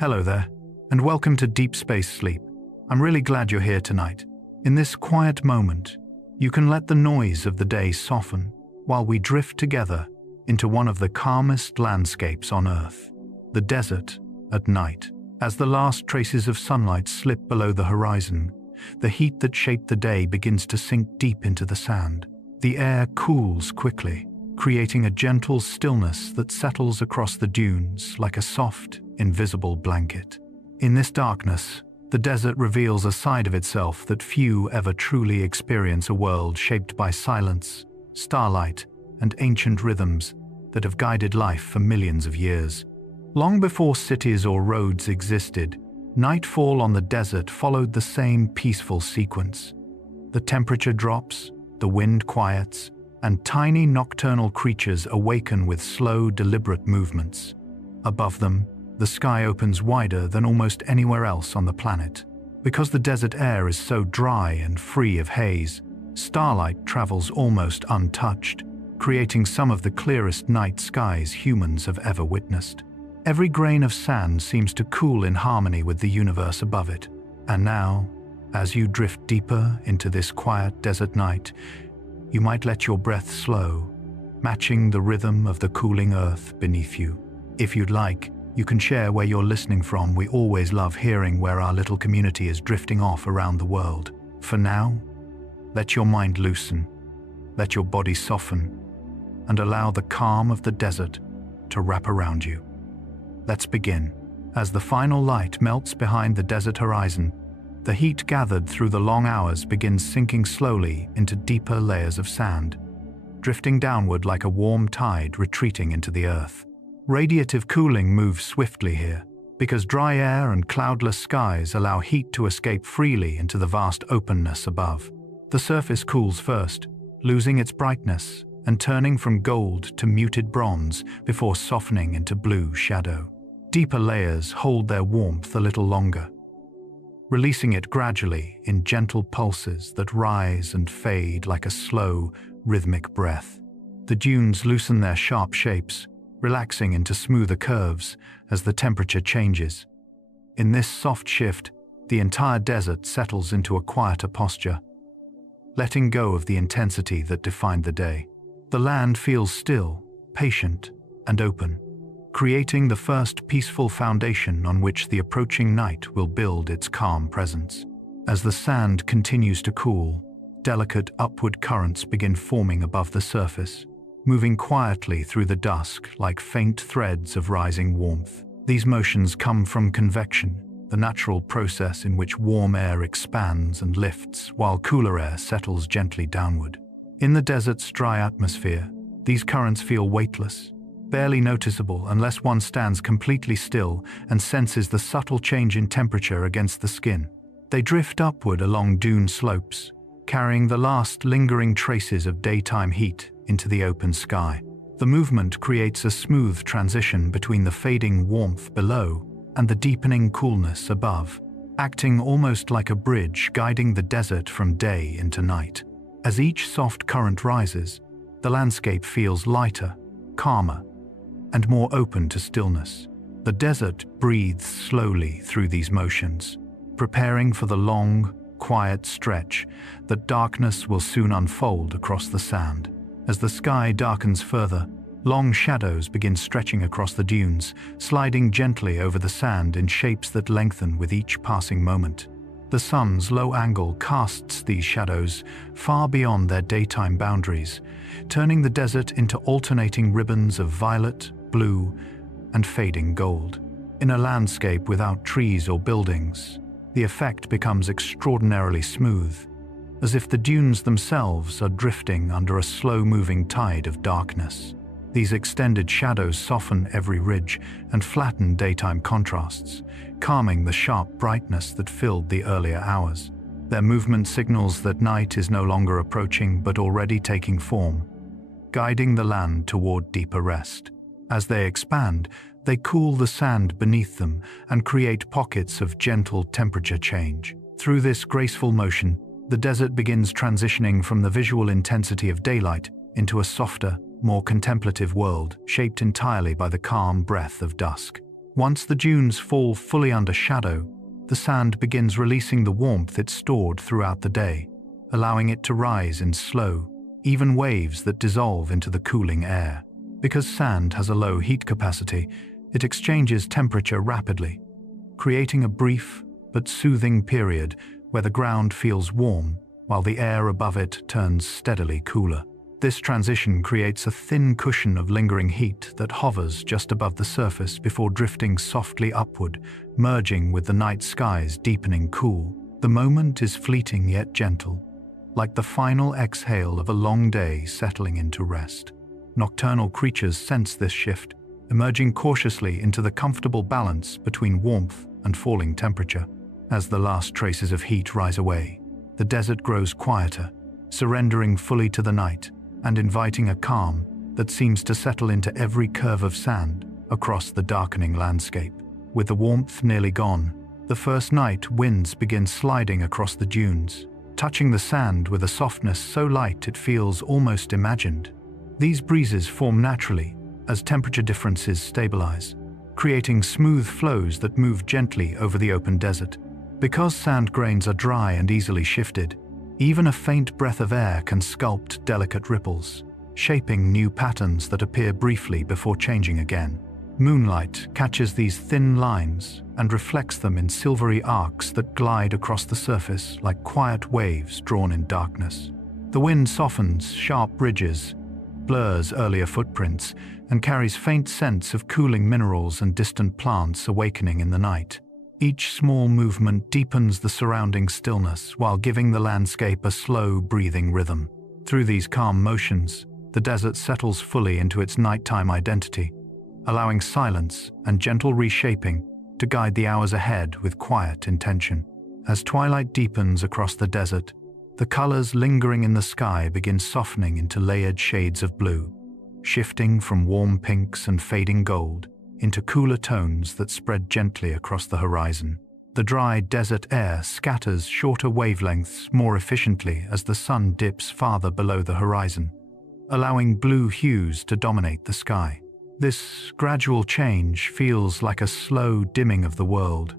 Hello there, and welcome to Deep Space Sleep. I'm really glad you're here tonight. In this quiet moment, you can let the noise of the day soften while we drift together into one of the calmest landscapes on Earth, the desert at night. As the last traces of sunlight slip below the horizon, the heat that shaped the day begins to sink deep into the sand. The air cools quickly, creating a gentle stillness that settles across the dunes like a soft, invisible blanket. In this darkness, the desert reveals a side of itself that few ever truly experience, a world shaped by silence, starlight, and ancient rhythms that have guided life for millions of years. Long before cities or roads existed, nightfall on the desert followed the same peaceful sequence. The temperature drops, the wind quiets, and tiny nocturnal creatures awaken with slow, deliberate movements. Above them, the sky opens wider than almost anywhere else on the planet. Because the desert air is so dry and free of haze, starlight travels almost untouched, creating some of the clearest night skies humans have ever witnessed. Every grain of sand seems to cool in harmony with the universe above it. And now, as you drift deeper into this quiet desert night, you might let your breath slow, matching the rhythm of the cooling earth beneath you. If you'd like, you can share where you're listening from. We always love hearing where our little community is drifting off around the world. For now, let your mind loosen, let your body soften, and allow the calm of the desert to wrap around you. Let's begin. As the final light melts behind the desert horizon, the heat gathered through the long hours begins sinking slowly into deeper layers of sand, drifting downward like a warm tide retreating into the earth. Radiative cooling moves swiftly here, because dry air and cloudless skies allow heat to escape freely into the vast openness above. The surface cools first, losing its brightness and turning from gold to muted bronze before softening into blue shadow. Deeper layers hold their warmth a little longer, releasing it gradually in gentle pulses that rise and fade like a slow, rhythmic breath. The dunes loosen their sharp shapes, relaxing into smoother curves as the temperature changes. In this soft shift, the entire desert settles into a quieter posture, letting go of the intensity that defined the day. The land feels still, patient, and open, creating the first peaceful foundation on which the approaching night will build its calm presence. As the sand continues to cool, delicate upward currents begin forming above the surface, moving quietly through the dusk like faint threads of rising warmth. These motions come from convection, the natural process in which warm air expands and lifts while cooler air settles gently downward. In the desert's dry atmosphere, these currents feel weightless, barely noticeable unless one stands completely still and senses the subtle change in temperature against the skin. They drift upward along dune slopes, carrying the last lingering traces of daytime heat into the open sky. The movement creates a smooth transition between the fading warmth below and the deepening coolness above, acting almost like a bridge guiding the desert from day into night. As each soft current rises, the landscape feels lighter, calmer, and more open to stillness. The desert breathes slowly through these motions, preparing for the long, quiet stretch that darkness will soon unfold across the sand. As the sky darkens further, long shadows begin stretching across the dunes, sliding gently over the sand in shapes that lengthen with each passing moment. The sun's low angle casts these shadows far beyond their daytime boundaries, turning the desert into alternating ribbons of violet, blue, and fading gold. In a landscape without trees or buildings, the effect becomes extraordinarily smooth, as if the dunes themselves are drifting under a slow-moving tide of darkness. These extended shadows soften every ridge and flatten daytime contrasts, calming the sharp brightness that filled the earlier hours. Their movement signals that night is no longer approaching but already taking form, guiding the land toward deeper rest. As they expand, they cool the sand beneath them and create pockets of gentle temperature change. Through this graceful motion, the desert begins transitioning from the visual intensity of daylight into a softer, more contemplative world, shaped entirely by the calm breath of dusk. Once the dunes fall fully under shadow, the sand begins releasing the warmth it stored throughout the day, allowing it to rise in slow, even waves that dissolve into the cooling air. Because sand has a low heat capacity, it exchanges temperature rapidly, creating a brief but soothing period where the ground feels warm while the air above it turns steadily cooler. This transition creates a thin cushion of lingering heat that hovers just above the surface before drifting softly upward, merging with the night sky's deepening cool. The moment is fleeting yet gentle, like the final exhale of a long day settling into rest. Nocturnal creatures sense this shift, emerging cautiously into the comfortable balance between warmth and falling temperature. As the last traces of heat rise away, the desert grows quieter, surrendering fully to the night and inviting a calm that seems to settle into every curve of sand across the darkening landscape. With the warmth nearly gone, the first night winds begin sliding across the dunes, touching the sand with a softness so light it feels almost imagined. These breezes form naturally as temperature differences stabilize, creating smooth flows that move gently over the open desert. Because sand grains are dry and easily shifted, even a faint breath of air can sculpt delicate ripples, shaping new patterns that appear briefly before changing again. Moonlight catches these thin lines and reflects them in silvery arcs that glide across the surface like quiet waves drawn in darkness. The wind softens sharp ridges, blurs earlier footprints, and carries faint scents of cooling minerals and distant plants awakening in the night. Each small movement deepens the surrounding stillness while giving the landscape a slow, breathing rhythm. Through these calm motions, the desert settles fully into its nighttime identity, allowing silence and gentle reshaping to guide the hours ahead with quiet intention. As twilight deepens across the desert, the colors lingering in the sky begin softening into layered shades of blue, shifting from warm pinks and fading gold into cooler tones that spread gently across the horizon. The dry desert air scatters shorter wavelengths more efficiently as the sun dips farther below the horizon, allowing blue hues to dominate the sky. This gradual change feels like a slow dimming of the world,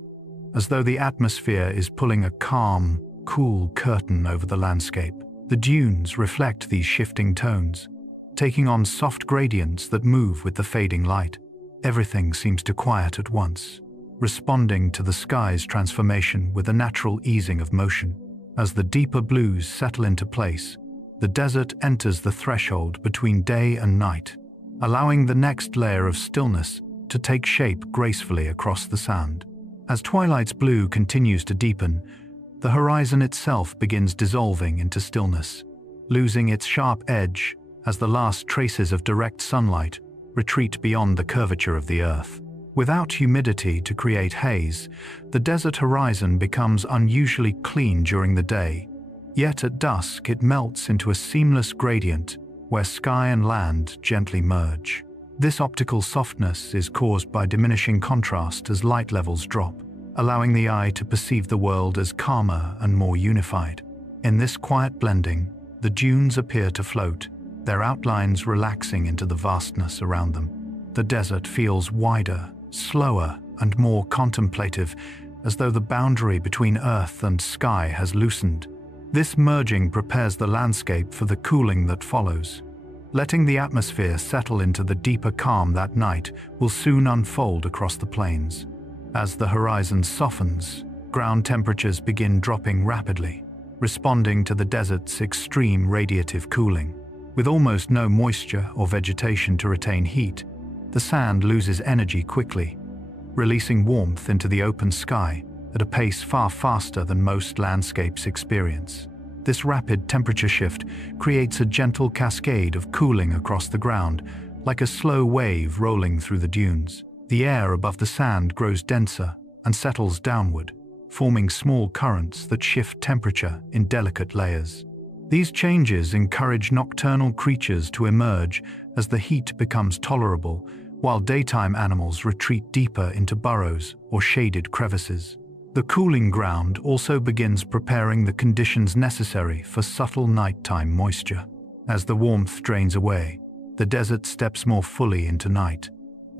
as though the atmosphere is pulling a calm, cool curtain over the landscape. The dunes reflect these shifting tones, taking on soft gradients that move with the fading light. Everything seems to quiet at once, responding to the sky's transformation with a natural easing of motion. As the deeper blues settle into place, the desert enters the threshold between day and night, allowing the next layer of stillness to take shape gracefully across the sand. As twilight's blue continues to deepen, the horizon itself begins dissolving into stillness, losing its sharp edge as the last traces of direct sunlight retreat beyond the curvature of the earth. Without humidity to create haze, the desert horizon becomes unusually clean during the day, yet at dusk it melts into a seamless gradient where sky and land gently merge. This optical softness is caused by diminishing contrast as light levels drop, allowing the eye to perceive the world as calmer and more unified. In this quiet blending, the dunes appear to float, their outlines relaxing into the vastness around them. The desert feels wider, slower, and more contemplative, as though the boundary between earth and sky has loosened. This merging prepares the landscape for the cooling that follows. Letting the atmosphere settle into the deeper calm that night will soon unfold across the plains. As the horizon softens, ground temperatures begin dropping rapidly, responding to the desert's extreme radiative cooling. With almost no moisture or vegetation to retain heat, the sand loses energy quickly, releasing warmth into the open sky at a pace far faster than most landscapes experience. This rapid temperature shift creates a gentle cascade of cooling across the ground, like a slow wave rolling through the dunes. The air above the sand grows denser and settles downward, forming small currents that shift temperature in delicate layers. These changes encourage nocturnal creatures to emerge as the heat becomes tolerable, while daytime animals retreat deeper into burrows or shaded crevices. The cooling ground also begins preparing the conditions necessary for subtle nighttime moisture. As the warmth drains away, the desert steps more fully into night,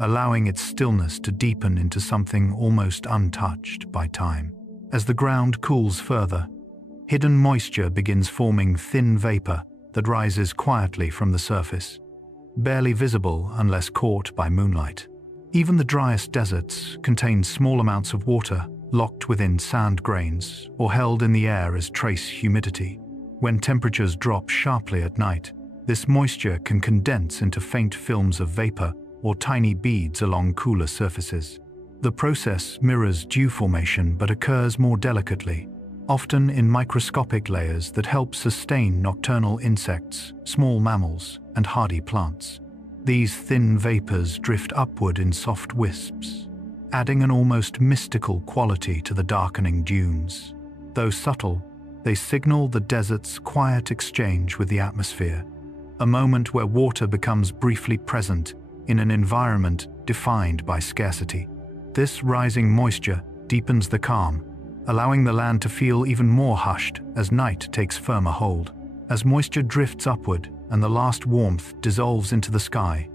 allowing its stillness to deepen into something almost untouched by time. As the ground cools further, hidden moisture begins forming thin vapor that rises quietly from the surface, barely visible unless caught by moonlight. Even the driest deserts contain small amounts of water locked within sand grains or held in the air as trace humidity. When temperatures drop sharply at night, this moisture can condense into faint films of vapor or tiny beads along cooler surfaces. The process mirrors dew formation but occurs more delicately, often in microscopic layers that help sustain nocturnal insects, small mammals, and hardy plants. These thin vapors drift upward in soft wisps, adding an almost mystical quality to the darkening dunes. Though subtle, they signal the desert's quiet exchange with the atmosphere, a moment where water becomes briefly present in an environment defined by scarcity. This rising moisture deepens the calm, allowing the land to feel even more hushed as night takes firmer hold. As moisture drifts upward and the last warmth dissolves into the sky,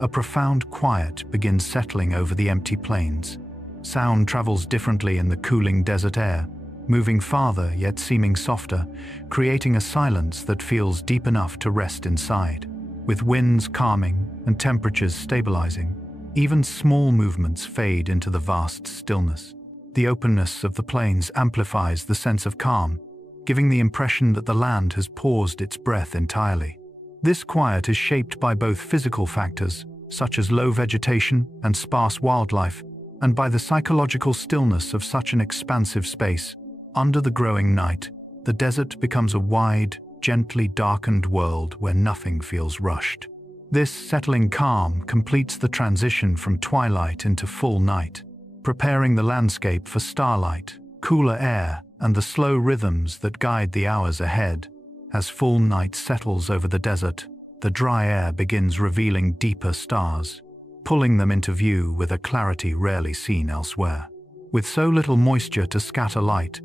a profound quiet begins settling over the empty plains. Sound travels differently in the cooling desert air, moving farther yet seeming softer, creating a silence that feels deep enough to rest inside. With winds calming and temperatures stabilizing, even small movements fade into the vast stillness. The openness of the plains amplifies the sense of calm, giving the impression that the land has paused its breath entirely. This quiet is shaped by both physical factors, such as low vegetation and sparse wildlife, and by the psychological stillness of such an expansive space. Under the growing night, the desert becomes a wide, gently darkened world where nothing feels rushed. This settling calm completes the transition from twilight into full night, preparing the landscape for starlight, cooler air, and the slow rhythms that guide the hours ahead. As full night settles over the desert, the dry air begins revealing deeper stars, pulling them into view with a clarity rarely seen elsewhere. With so little moisture to scatter light,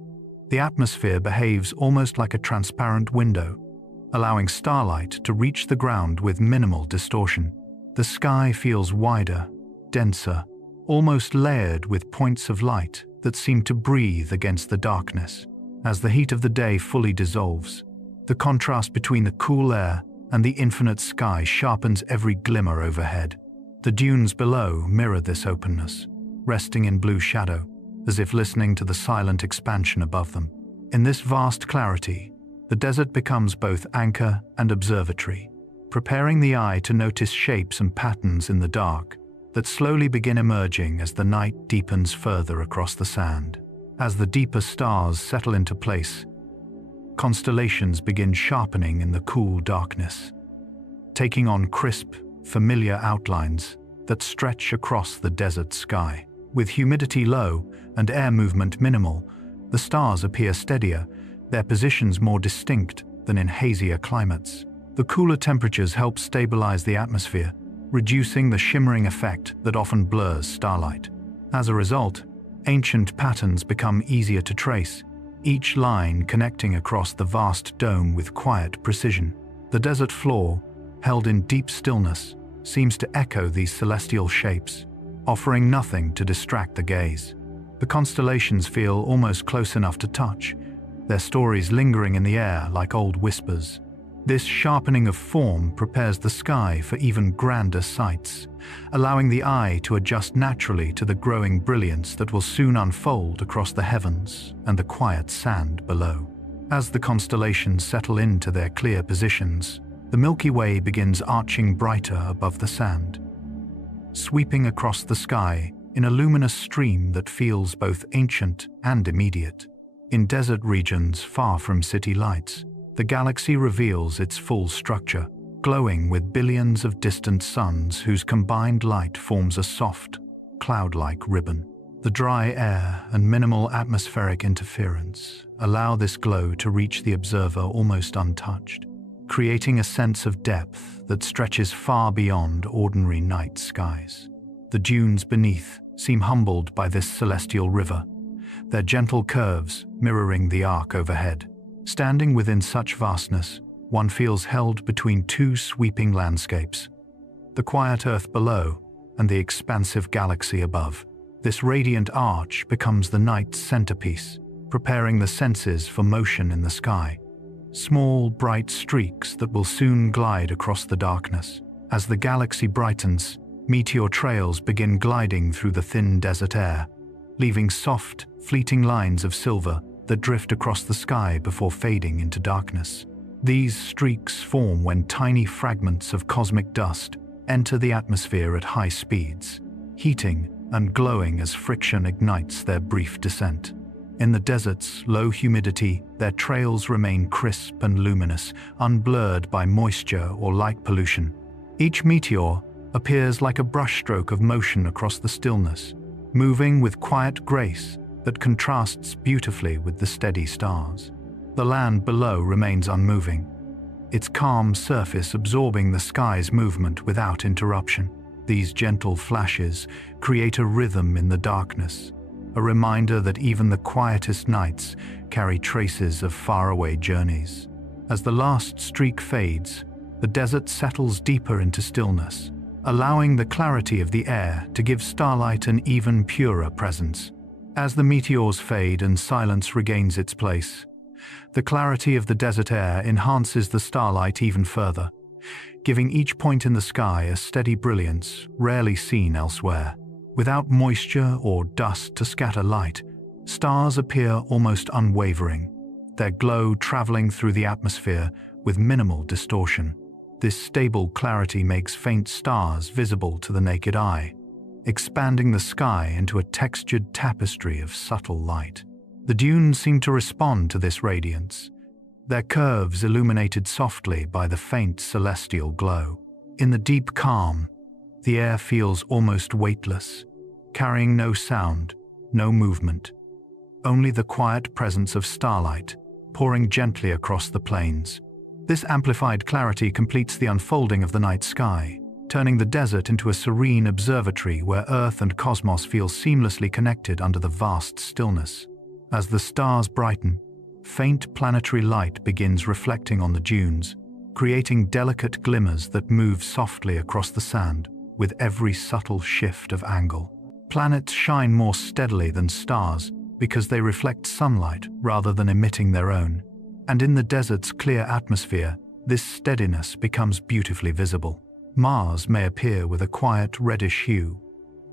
the atmosphere behaves almost like a transparent window, allowing starlight to reach the ground with minimal distortion. The sky feels wider, denser, almost layered with points of light that seem to breathe against the darkness. As the heat of the day fully dissolves, the contrast between the cool air and the infinite sky sharpens every glimmer overhead. The dunes below mirror this openness, resting in blue shadow, as if listening to the silent expansion above them. In this vast clarity, the desert becomes both anchor and observatory, preparing the eye to notice shapes and patterns in the dark that slowly begin emerging as the night deepens further across the sand. As the deeper stars settle into place, constellations begin sharpening in the cool darkness, taking on crisp, familiar outlines that stretch across the desert sky. With humidity low and air movement minimal, the stars appear steadier, their positions more distinct than in hazier climates. The cooler temperatures help stabilize the atmosphere, reducing the shimmering effect that often blurs starlight. As a result, ancient patterns become easier to trace, each line connecting across the vast dome with quiet precision. The desert floor, held in deep stillness, seems to echo these celestial shapes, offering nothing to distract the gaze. The constellations feel almost close enough to touch, their stories lingering in the air like old whispers. This sharpening of form prepares the sky for even grander sights, allowing the eye to adjust naturally to the growing brilliance that will soon unfold across the heavens and the quiet sand below. As the constellations settle into their clear positions, the Milky Way begins arching brighter above the sand, sweeping across the sky in a luminous stream that feels both ancient and immediate. In desert regions far from city lights, the galaxy reveals its full structure, glowing with billions of distant suns whose combined light forms a soft, cloud-like ribbon. The dry air and minimal atmospheric interference allow this glow to reach the observer almost untouched, creating a sense of depth that stretches far beyond ordinary night skies. The dunes beneath seem humbled by this celestial river, their gentle curves mirroring the arc overhead. Standing within such vastness, one feels held between two sweeping landscapes. The quiet earth below, and the expansive galaxy above. This radiant arch becomes the night's centerpiece, preparing the senses for motion in the sky. Small, bright streaks that will soon glide across the darkness. As the galaxy brightens, meteor trails begin gliding through the thin desert air, leaving soft, fleeting lines of silver that drift across the sky before fading into darkness. These streaks form when tiny fragments of cosmic dust enter the atmosphere at high speeds, heating and glowing as friction ignites their brief descent. In the desert's low humidity, their trails remain crisp and luminous, unblurred by moisture or light pollution. Each meteor appears like a brushstroke of motion across the stillness, moving with quiet grace that contrasts beautifully with the steady stars. The land below remains unmoving, its calm surface absorbing the sky's movement without interruption. These gentle flashes create a rhythm in the darkness, a reminder that even the quietest nights carry traces of faraway journeys. As the last streak fades, the desert settles deeper into stillness, allowing the clarity of the air to give starlight an even purer presence. As the meteors fade and silence regains its place, the clarity of the desert air enhances the starlight even further, giving each point in the sky a steady brilliance rarely seen elsewhere. Without moisture or dust to scatter light, stars appear almost unwavering, their glow traveling through the atmosphere with minimal distortion. This stable clarity makes faint stars visible to the naked eye, expanding the sky into a textured tapestry of subtle light. The dunes seem to respond to this radiance, their curves illuminated softly by the faint celestial glow. In the deep calm, the air feels almost weightless, carrying no sound, no movement, only the quiet presence of starlight pouring gently across the plains. This amplified clarity completes the unfolding of the night sky, turning the desert into a serene observatory where Earth and cosmos feel seamlessly connected under the vast stillness. As the stars brighten, faint planetary light begins reflecting on the dunes, creating delicate glimmers that move softly across the sand with every subtle shift of angle. Planets shine more steadily than stars because they reflect sunlight rather than emitting their own. And in the desert's clear atmosphere, this steadiness becomes beautifully visible. Mars may appear with a quiet reddish hue,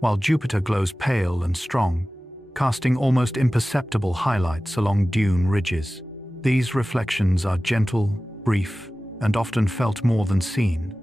while Jupiter glows pale and strong, casting almost imperceptible highlights along dune ridges. These reflections are gentle, brief, and often felt more than seen,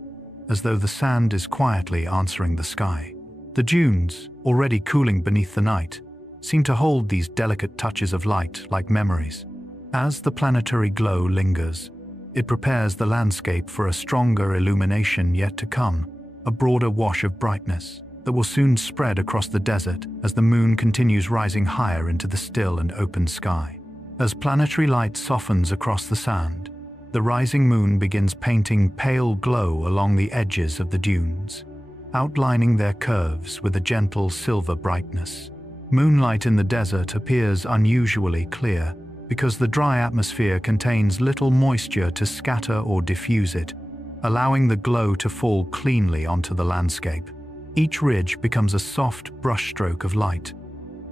as though the sand is quietly answering the sky. The dunes, already cooling beneath the night, seem to hold these delicate touches of light like memories. As the planetary glow lingers, it prepares the landscape for a stronger illumination yet to come, a broader wash of brightness that will soon spread across the desert as the moon continues rising higher into the still and open sky. As planetary light softens across the sand, the rising moon begins painting pale glow along the edges of the dunes, outlining their curves with a gentle silver brightness. Moonlight in the desert appears unusually clear because the dry atmosphere contains little moisture to scatter or diffuse it, allowing the glow to fall cleanly onto the landscape. Each ridge becomes a soft brushstroke of light,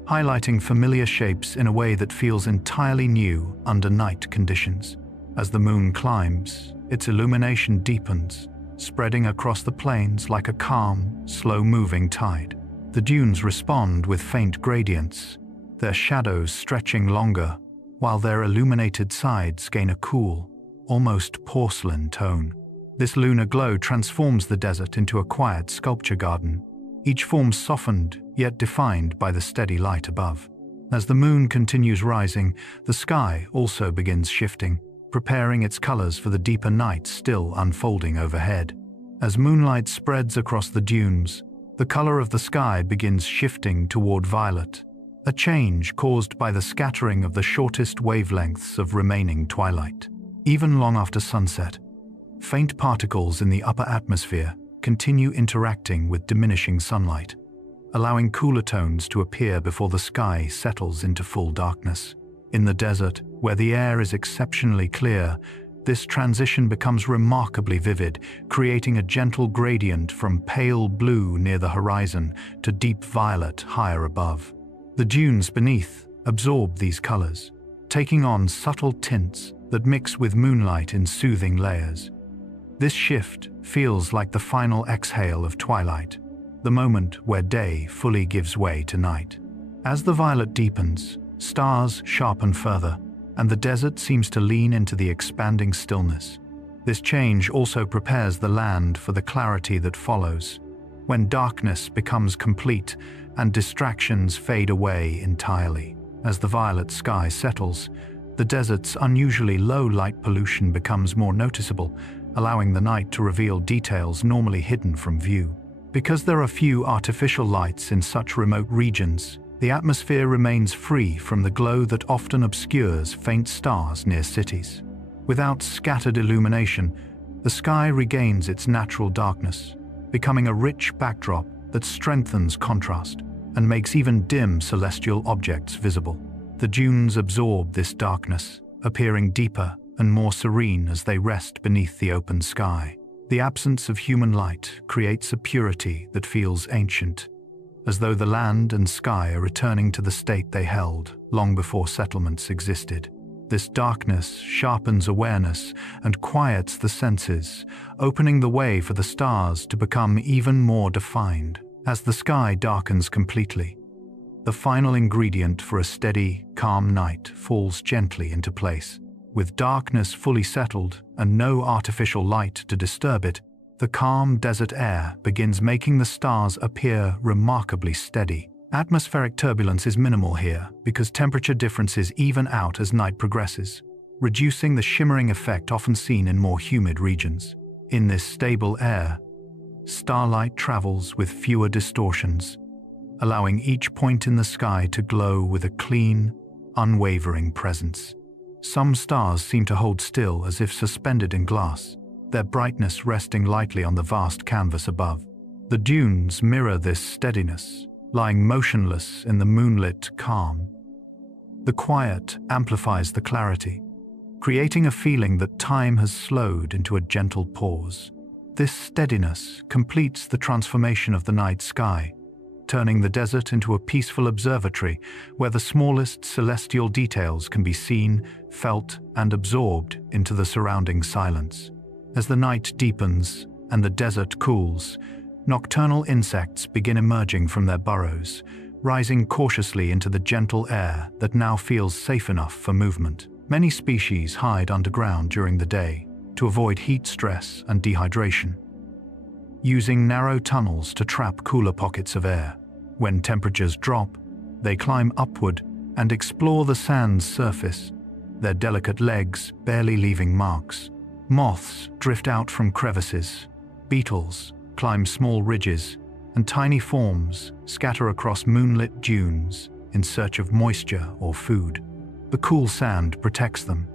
highlighting familiar shapes in a way that feels entirely new under night conditions. As the moon climbs, its illumination deepens, spreading across the plains like a calm, slow-moving tide. The dunes respond with faint gradients, their shadows stretching longer, while their illuminated sides gain a cool, almost porcelain tone. This lunar glow transforms the desert into a quiet sculpture garden, each form softened yet defined by the steady light above. As the moon continues rising, the sky also begins shifting, preparing its colors for the deeper night still unfolding overhead. As moonlight spreads across the dunes, the color of the sky begins shifting toward violet, a change caused by the scattering of the shortest wavelengths of remaining twilight. Even long after sunset, faint particles in the upper atmosphere continue interacting with diminishing sunlight, allowing cooler tones to appear before the sky settles into full darkness. In the desert, where the air is exceptionally clear, this transition becomes remarkably vivid, creating a gentle gradient from pale blue near the horizon to deep violet higher above. The dunes beneath absorb these colors, taking on subtle tints that mix with moonlight in soothing layers. This shift feels like the final exhale of twilight, the moment where day fully gives way to night. As the violet deepens, stars sharpen further, and the desert seems to lean into the expanding stillness. This change also prepares the land for the clarity that follows, when darkness becomes complete and distractions fade away entirely. As the violet sky settles, the desert's unusually low light pollution becomes more noticeable, allowing the night to reveal details normally hidden from view. Because there are few artificial lights in such remote regions, the atmosphere remains free from the glow that often obscures faint stars near cities. Without scattered illumination, the sky regains its natural darkness, becoming a rich backdrop that strengthens contrast and makes even dim celestial objects visible. The dunes absorb this darkness, appearing deeper and more serene as they rest beneath the open sky. The absence of human light creates a purity that feels ancient, as though the land and sky are returning to the state they held long before settlements existed. This darkness sharpens awareness and quiets the senses, opening the way for the stars to become even more defined. As the sky darkens completely, the final ingredient for a steady, calm night falls gently into place. With darkness fully settled and no artificial light to disturb it, the calm desert air begins making the stars appear remarkably steady. Atmospheric turbulence is minimal here because temperature differences even out as night progresses, reducing the shimmering effect often seen in more humid regions. In this stable air, starlight travels with fewer distortions, allowing each point in the sky to glow with a clean, unwavering presence. Some stars seem to hold still as if suspended in glass, their brightness resting lightly on the vast canvas above. The dunes mirror this steadiness, lying motionless in the moonlit calm. The quiet amplifies the clarity, creating a feeling that time has slowed into a gentle pause. This steadiness completes the transformation of the night sky, turning the desert into a peaceful observatory where the smallest celestial details can be seen, felt, and absorbed into the surrounding silence. As the night deepens and the desert cools, nocturnal insects begin emerging from their burrows, rising cautiously into the gentle air that now feels safe enough for movement. Many species hide underground during the day to avoid heat stress and dehydration, using narrow tunnels to trap cooler pockets of air. When temperatures drop, they climb upward and explore the sand's surface, their delicate legs barely leaving marks. Moths drift out from crevices, beetles climb small ridges, and tiny forms scatter across moonlit dunes in search of moisture or food. The cool sand protects them,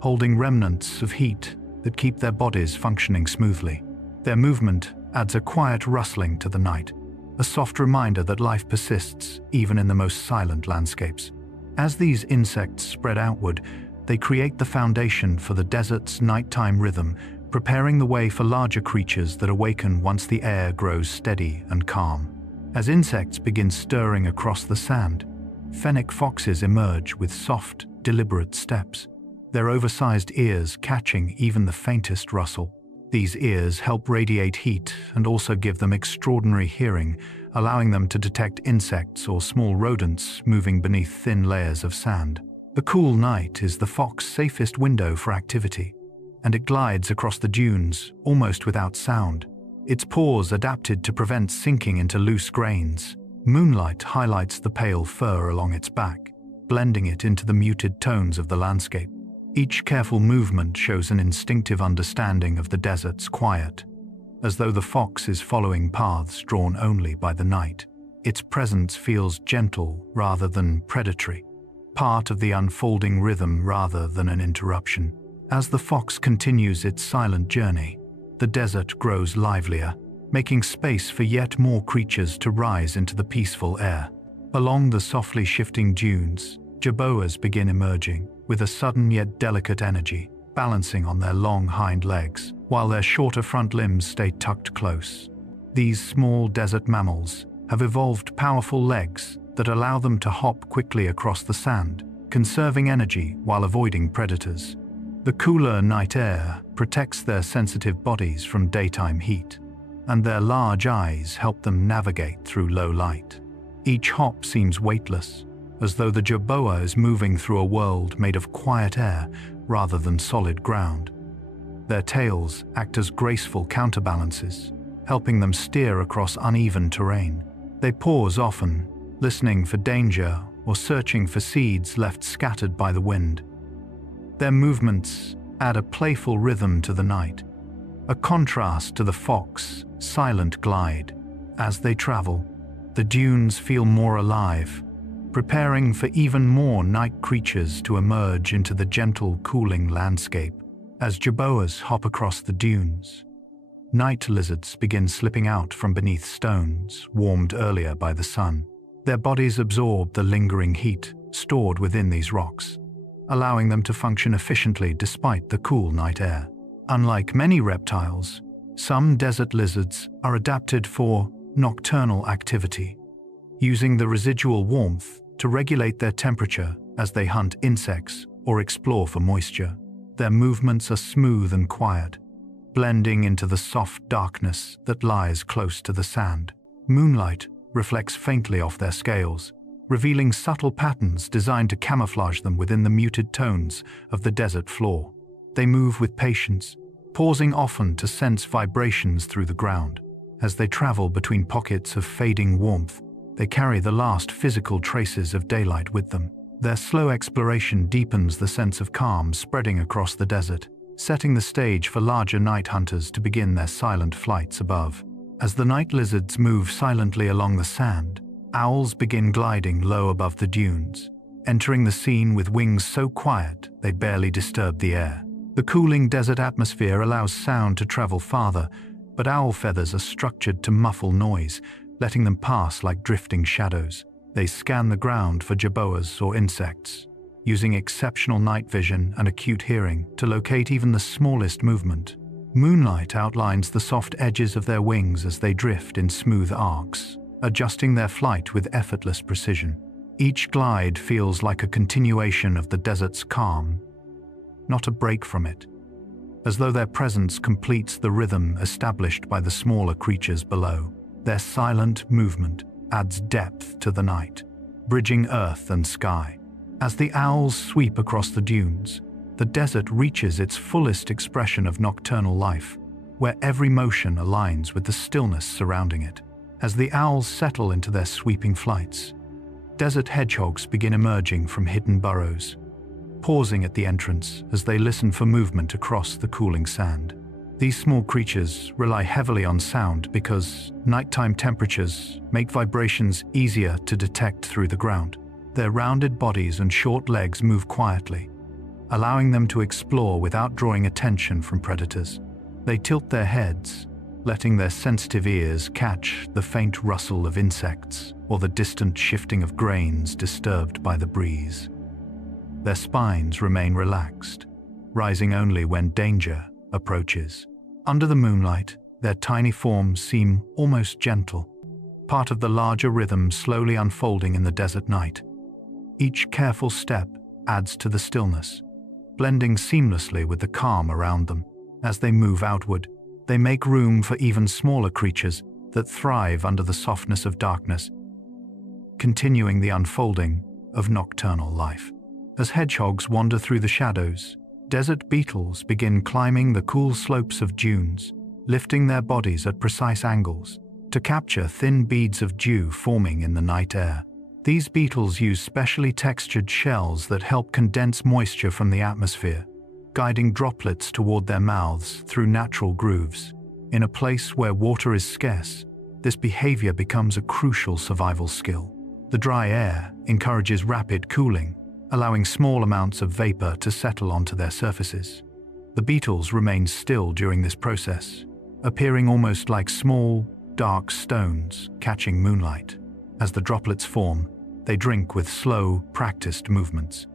holding remnants of heat that keep their bodies functioning smoothly. Their movement adds a quiet rustling to the night, a soft reminder that life persists even in the most silent landscapes. As these insects spread outward, they create the foundation for the desert's nighttime rhythm, preparing the way for larger creatures that awaken once the air grows steady and calm. As insects begin stirring across the sand, fennec foxes emerge with soft, deliberate steps, their oversized ears catching even the faintest rustle. These ears help radiate heat and also give them extraordinary hearing, allowing them to detect insects or small rodents moving beneath thin layers of sand. The cool night is the fox's safest window for activity, and it glides across the dunes almost without sound, its paws adapted to prevent sinking into loose grains. Moonlight highlights the pale fur along its back, blending it into the muted tones of the landscape. Each careful movement shows an instinctive understanding of the desert's quiet, as though the fox is following paths drawn only by the night. Its presence feels gentle rather than predatory, part of the unfolding rhythm rather than an interruption. As the fox continues its silent journey, the desert grows livelier, making space for yet more creatures to rise into the peaceful air. Along the softly shifting dunes, jerboas begin emerging, with a sudden yet delicate energy. balancing on their long hind legs, while their shorter front limbs stay tucked close. These small desert mammals have evolved powerful legs that allow them to hop quickly across the sand, conserving energy while avoiding predators. The cooler night air protects their sensitive bodies from daytime heat, and their large eyes help them navigate through low light. Each hop seems weightless, as though the jerboa is moving through a world made of quiet air rather than solid ground. Their tails act as graceful counterbalances, helping them steer across uneven terrain. They pause often, listening for danger or searching for seeds left scattered by the wind. Their movements add a playful rhythm to the night, a contrast to the fox's silent glide. As they travel, the dunes feel more alive, preparing for even more night creatures to emerge into the gentle, cooling landscape. As jerboas hop across the dunes, night lizards begin slipping out from beneath stones warmed earlier by the sun. Their bodies absorb the lingering heat stored within these rocks, allowing them to function efficiently despite the cool night air. Unlike many reptiles, some desert lizards are adapted for nocturnal activity, using the residual warmth to regulate their temperature as they hunt insects or explore for moisture. Their movements are smooth and quiet, blending into the soft darkness that lies close to the sand. Moonlight reflects faintly off their scales, revealing subtle patterns designed to camouflage them within the muted tones of the desert floor. They move with patience, pausing often to sense vibrations through the ground. As they travel between pockets of fading warmth, they carry the last physical traces of daylight with them. Their slow exploration deepens the sense of calm spreading across the desert, setting the stage for larger night hunters to begin their silent flights above. As the night lizards move silently along the sand, owls begin gliding low above the dunes, entering the scene with wings so quiet they barely disturb the air. The cooling desert atmosphere allows sound to travel farther, but owl feathers are structured to muffle noise, letting them pass like drifting shadows. They scan the ground for jerboas or insects, using exceptional night vision and acute hearing to locate even the smallest movement. Moonlight outlines the soft edges of their wings as they drift in smooth arcs, adjusting their flight with effortless precision. Each glide feels like a continuation of the desert's calm, not a break from it, as though their presence completes the rhythm established by the smaller creatures below. Their silent movement adds depth to the night, bridging earth and sky. As the owls sweep across the dunes, the desert reaches its fullest expression of nocturnal life, where every motion aligns with the stillness surrounding it. As the owls settle into their sweeping flights, desert hedgehogs begin emerging from hidden burrows, pausing at the entrance as they listen for movement across the cooling sand. These small creatures rely heavily on sound because nighttime temperatures make vibrations easier to detect through the ground. Their rounded bodies and short legs move quietly, allowing them to explore without drawing attention from predators. They tilt their heads, letting their sensitive ears catch the faint rustle of insects or the distant shifting of grains disturbed by the breeze. Their spines remain relaxed, rising only when danger approaches. Under the moonlight, their tiny forms seem almost gentle, part of the larger rhythm slowly unfolding in the desert night. Each careful step adds to the stillness, blending seamlessly with the calm around them. As they move outward, they make room for even smaller creatures that thrive under the softness of darkness, continuing the unfolding of nocturnal life. As hedgehogs wander through the shadows, desert beetles begin climbing the cool slopes of dunes, lifting their bodies at precise angles to capture thin beads of dew forming in the night air. These beetles use specially textured shells that help condense moisture from the atmosphere, guiding droplets toward their mouths through natural grooves. In a place where water is scarce, this behavior becomes a crucial survival skill. The dry air encourages rapid cooling, allowing small amounts of vapor to settle onto their surfaces. The beetles remain still during this process, appearing almost like small, dark stones catching moonlight. As the droplets form, they drink with slow, practiced movements.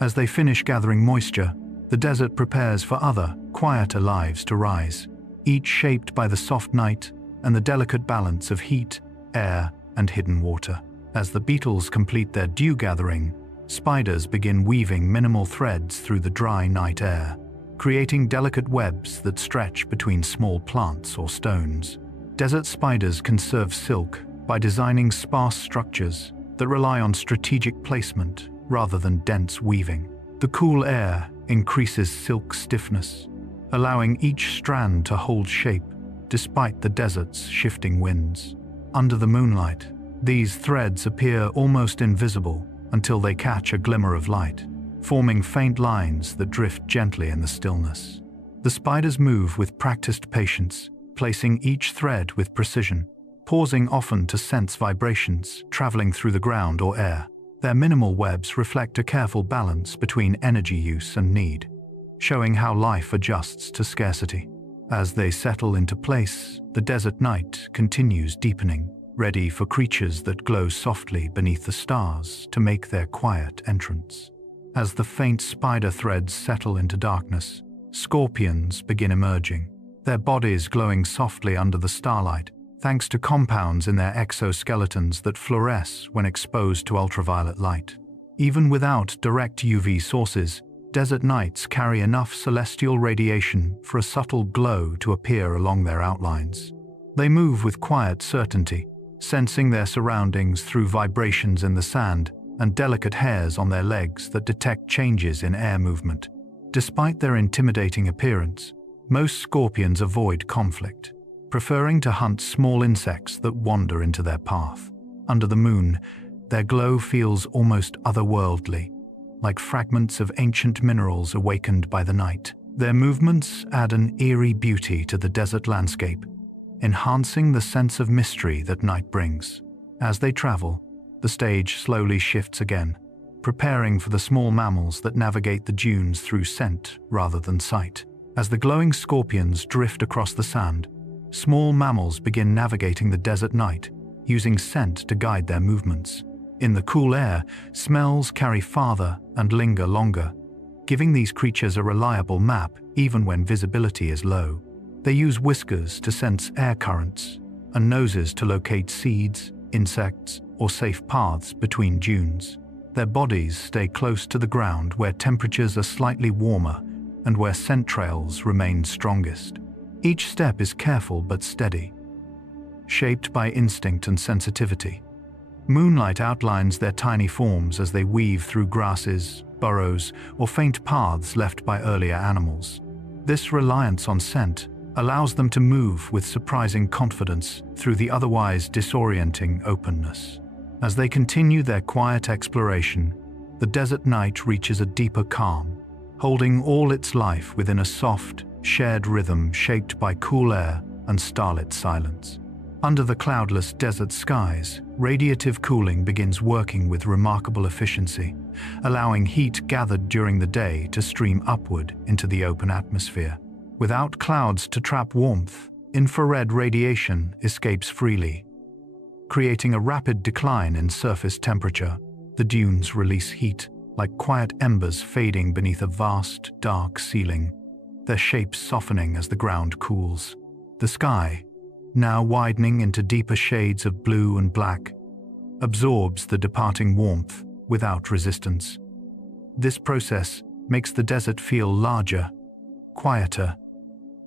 As they finish gathering moisture, the desert prepares for other, quieter lives to rise, each shaped by the soft night and the delicate balance of heat, air, and hidden water. As the beetles complete their dew gathering, spiders begin weaving minimal threads through the dry night air, creating delicate webs that stretch between small plants or stones. Desert spiders conserve silk by designing sparse structures that rely on strategic placement rather than dense weaving. The cool air increases silk stiffness, allowing each strand to hold shape despite the desert's shifting winds. Under the moonlight, these threads appear almost invisible until they catch a glimmer of light, forming faint lines that drift gently in the stillness. The spiders move with practiced patience, placing each thread with precision, pausing often to sense vibrations traveling through the ground or air. Their minimal webs reflect a careful balance between energy use and need, showing how life adjusts to scarcity. As they settle into place, the desert night continues deepening, ready for creatures that glow softly beneath the stars to make their quiet entrance. As the faint spider threads settle into darkness, scorpions begin emerging, their bodies glowing softly under the starlight, thanks to compounds in their exoskeletons that fluoresce when exposed to ultraviolet light. Even without direct UV sources, desert nights carry enough celestial radiation for a subtle glow to appear along their outlines. They move with quiet certainty, sensing their surroundings through vibrations in the sand and delicate hairs on their legs that detect changes in air movement. Despite their intimidating appearance, most scorpions avoid conflict, preferring to hunt small insects that wander into their path. Under the moon, their glow feels almost otherworldly, like fragments of ancient minerals awakened by the night. Their movements add an eerie beauty to the desert landscape, enhancing the sense of mystery that night brings. As they travel, the stage slowly shifts again, preparing for the small mammals that navigate the dunes through scent rather than sight. As the glowing scorpions drift across the sand, small mammals begin navigating the desert night, using scent to guide their movements. In the cool air, smells carry farther and linger longer, giving these creatures a reliable map even when visibility is low. They use whiskers to sense air currents and noses to locate seeds, insects, or safe paths between dunes. Their bodies stay close to the ground where temperatures are slightly warmer and where scent trails remain strongest. Each step is careful but steady, shaped by instinct and sensitivity. Moonlight outlines their tiny forms as they weave through grasses, burrows, or faint paths left by earlier animals. This reliance on scent allows them to move with surprising confidence through the otherwise disorienting openness. As they continue their quiet exploration, the desert night reaches a deeper calm, holding all its life within a soft, shared rhythm shaped by cool air and starlit silence. Under the cloudless desert skies, radiative cooling begins working with remarkable efficiency, allowing heat gathered during the day to stream upward into the open atmosphere. Without clouds to trap warmth, infrared radiation escapes freely, creating a rapid decline in surface temperature. The dunes release heat, like quiet embers fading beneath a vast, dark ceiling, their shapes softening as the ground cools. The sky, now widening into deeper shades of blue and black, absorbs the departing warmth without resistance. This process makes the desert feel larger, quieter,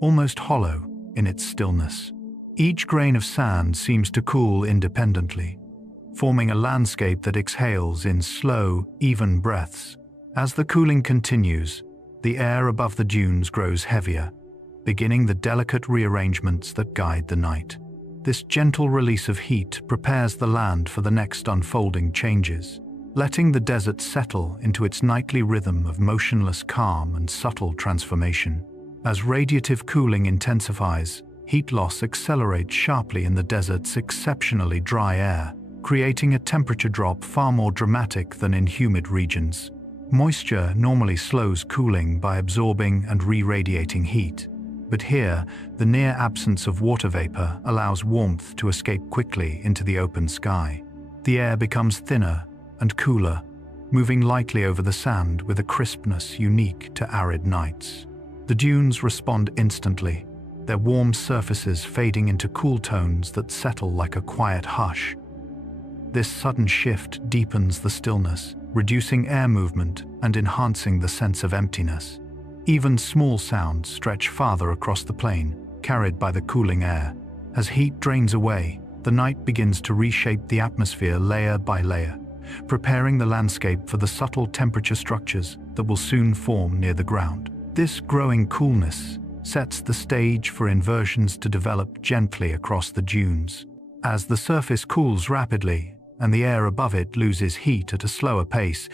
almost hollow in its stillness. Each grain of sand seems to cool independently, forming a landscape that exhales in slow, even breaths. As the cooling continues, the air above the dunes grows heavier, beginning the delicate rearrangements that guide the night. This gentle release of heat prepares the land for the next unfolding changes, letting the desert settle into its nightly rhythm of motionless calm and subtle transformation. As radiative cooling intensifies, heat loss accelerates sharply in the desert's exceptionally dry air, creating a temperature drop far more dramatic than in humid regions. Moisture normally slows cooling by absorbing and re-radiating heat, but here, the near absence of water vapor allows warmth to escape quickly into the open sky. The air becomes thinner and cooler, moving lightly over the sand with a crispness unique to arid nights. The dunes respond instantly, their warm surfaces fading into cool tones that settle like a quiet hush. This sudden shift deepens the stillness, reducing air movement and enhancing the sense of emptiness. Even small sounds stretch farther across the plain, carried by the cooling air. As heat drains away, the night begins to reshape the atmosphere layer by layer, preparing the landscape for the subtle temperature structures that will soon form near the ground. This growing coolness sets the stage for inversions to develop gently across the dunes. As the surface cools rapidly and the air above it loses heat at a slower pace,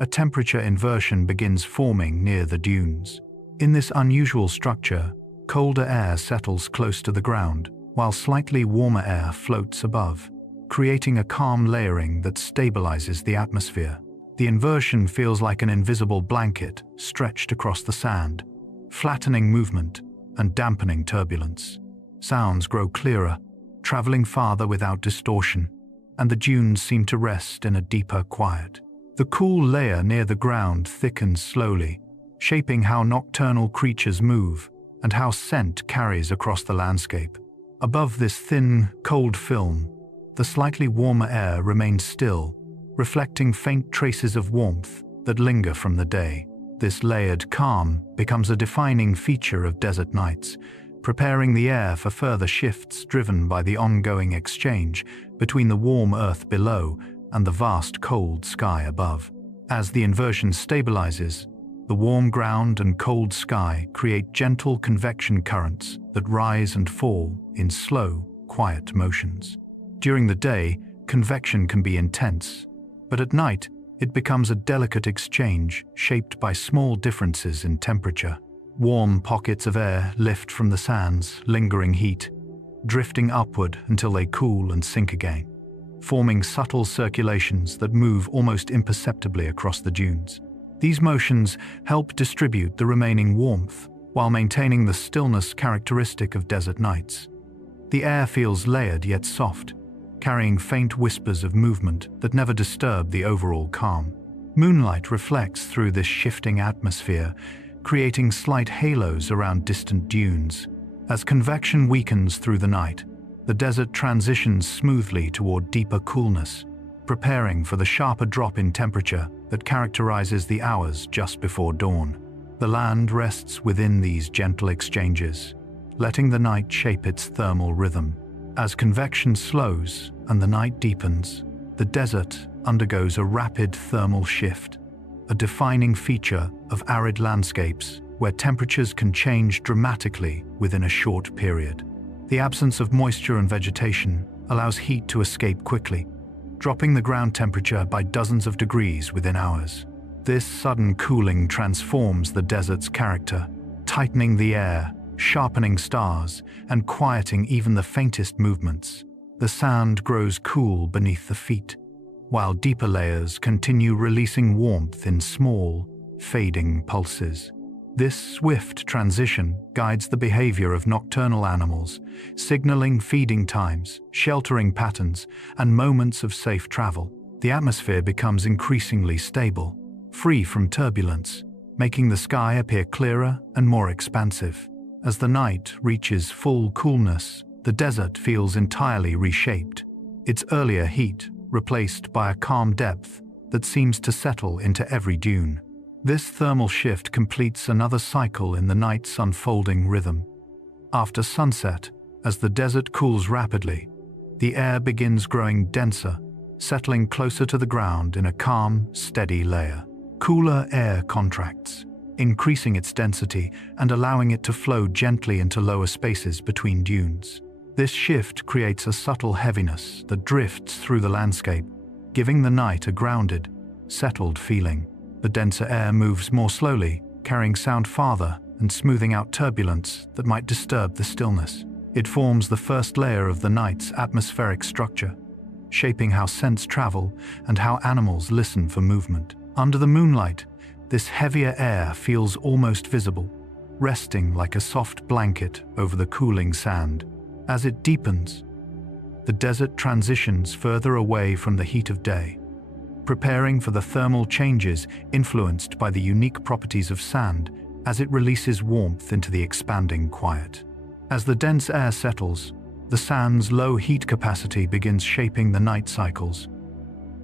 a temperature inversion begins forming near the dunes. In this unusual structure, colder air settles close to the ground, while slightly warmer air floats above, creating a calm layering that stabilizes the atmosphere. The inversion feels like an invisible blanket stretched across the sand, flattening movement and dampening turbulence. Sounds grow clearer, traveling farther without distortion, and the dunes seem to rest in a deeper quiet. The cool layer near the ground thickens slowly, shaping how nocturnal creatures move and how scent carries across the landscape. Above this thin, cold film, the slightly warmer air remains still, reflecting faint traces of warmth that linger from the day. This layered calm becomes a defining feature of desert nights, preparing the air for further shifts driven by the ongoing exchange between the warm earth below and the vast cold sky above. As the inversion stabilizes, the warm ground and cold sky create gentle convection currents that rise and fall in slow, quiet motions. During the day, convection can be intense, but at night, it becomes a delicate exchange shaped by small differences in temperature. Warm pockets of air lift from the sand's lingering heat, drifting upward until they cool and sink again, forming subtle circulations that move almost imperceptibly across the dunes. These motions help distribute the remaining warmth while maintaining the stillness characteristic of desert nights. The air feels layered yet soft, carrying faint whispers of movement that never disturb the overall calm. Moonlight reflects through this shifting atmosphere, creating slight halos around distant dunes. As convection weakens through the night, the desert transitions smoothly toward deeper coolness, preparing for the sharper drop in temperature that characterizes the hours just before dawn. The land rests within these gentle exchanges, letting the night shape its thermal rhythm. As convection slows and the night deepens, the desert undergoes a rapid thermal shift, a defining feature of arid landscapes where temperatures can change dramatically within a short period. The absence of moisture and vegetation allows heat to escape quickly, dropping the ground temperature by dozens of degrees within hours. This sudden cooling transforms the desert's character, tightening the air, sharpening stars, and quieting even the faintest movements. The sand grows cool beneath the feet, while deeper layers continue releasing warmth in small, fading pulses. This swift transition guides the behavior of nocturnal animals, signaling feeding times, sheltering patterns, and moments of safe travel. The atmosphere becomes increasingly stable, free from turbulence, making the sky appear clearer and more expansive. As the night reaches full coolness, the desert feels entirely reshaped, its earlier heat replaced by a calm depth that seems to settle into every dune. This thermal shift completes another cycle in the night's unfolding rhythm. After sunset, as the desert cools rapidly, the air begins growing denser, settling closer to the ground in a calm, steady layer. Cooler air contracts, increasing its density and allowing it to flow gently into lower spaces between dunes. This shift creates a subtle heaviness that drifts through the landscape, giving the night a grounded, settled feeling. The denser air moves more slowly, carrying sound farther and smoothing out turbulence that might disturb the stillness. It forms the first layer of the night's atmospheric structure, shaping how scents travel and how animals listen for movement. Under the moonlight, this heavier air feels almost visible, resting like a soft blanket over the cooling sand. As it deepens, the desert transitions further away from the heat of day, preparing for the thermal changes influenced by the unique properties of sand as it releases warmth into the expanding quiet. As the dense air settles, the sand's low heat capacity begins shaping the night cycles,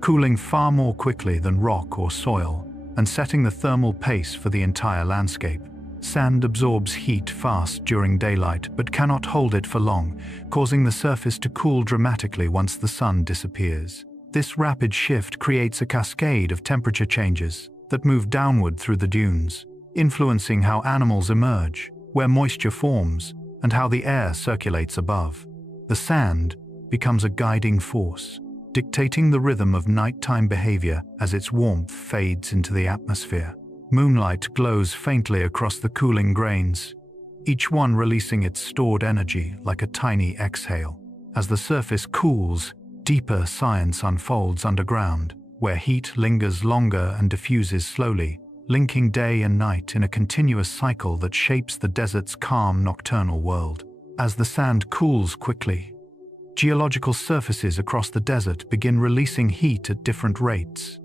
cooling far more quickly than rock or soil and setting the thermal pace for the entire landscape. Sand absorbs heat fast during daylight but cannot hold it for long, causing the surface to cool dramatically once the sun disappears. This rapid shift creates a cascade of temperature changes that move downward through the dunes, influencing how animals emerge, where moisture forms, and how the air circulates above. The sand becomes a guiding force, dictating the rhythm of nighttime behavior as its warmth fades into the atmosphere. Moonlight glows faintly across the cooling grains, each one releasing its stored energy like a tiny exhale. As the surface cools, deeper science unfolds underground, where heat lingers longer and diffuses slowly, linking day and night in a continuous cycle that shapes the desert's calm nocturnal world. As the sand cools quickly, geological surfaces across the desert begin releasing heat at different rates,